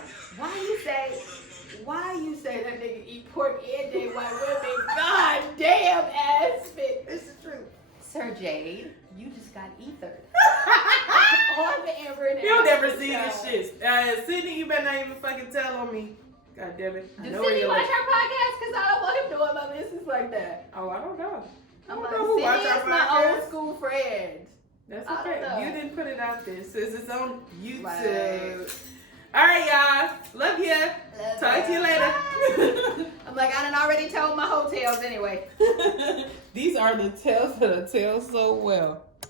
Why you say that nigga eat pork and date white women? God damn, Aspen. It's the truth. Sir Jade, you just got ethered. On the Amber and You'll never Aspen see this show. shit. Sydney, you better not even fucking tell on me. God damn it. Does Sydney watch our podcast? Because I don't want him doing my business like that. Oh, I don't know. I'm I like, don't know who watch Sydney our is my podcast. old school friend. That's I don't okay. know. You didn't put it out there. So it's on YouTube. Right. All right, y'all. Love ya. Love Talk to you ya. later. I'm like, I done already told my hotels anyway. These are the tales that I tell so well.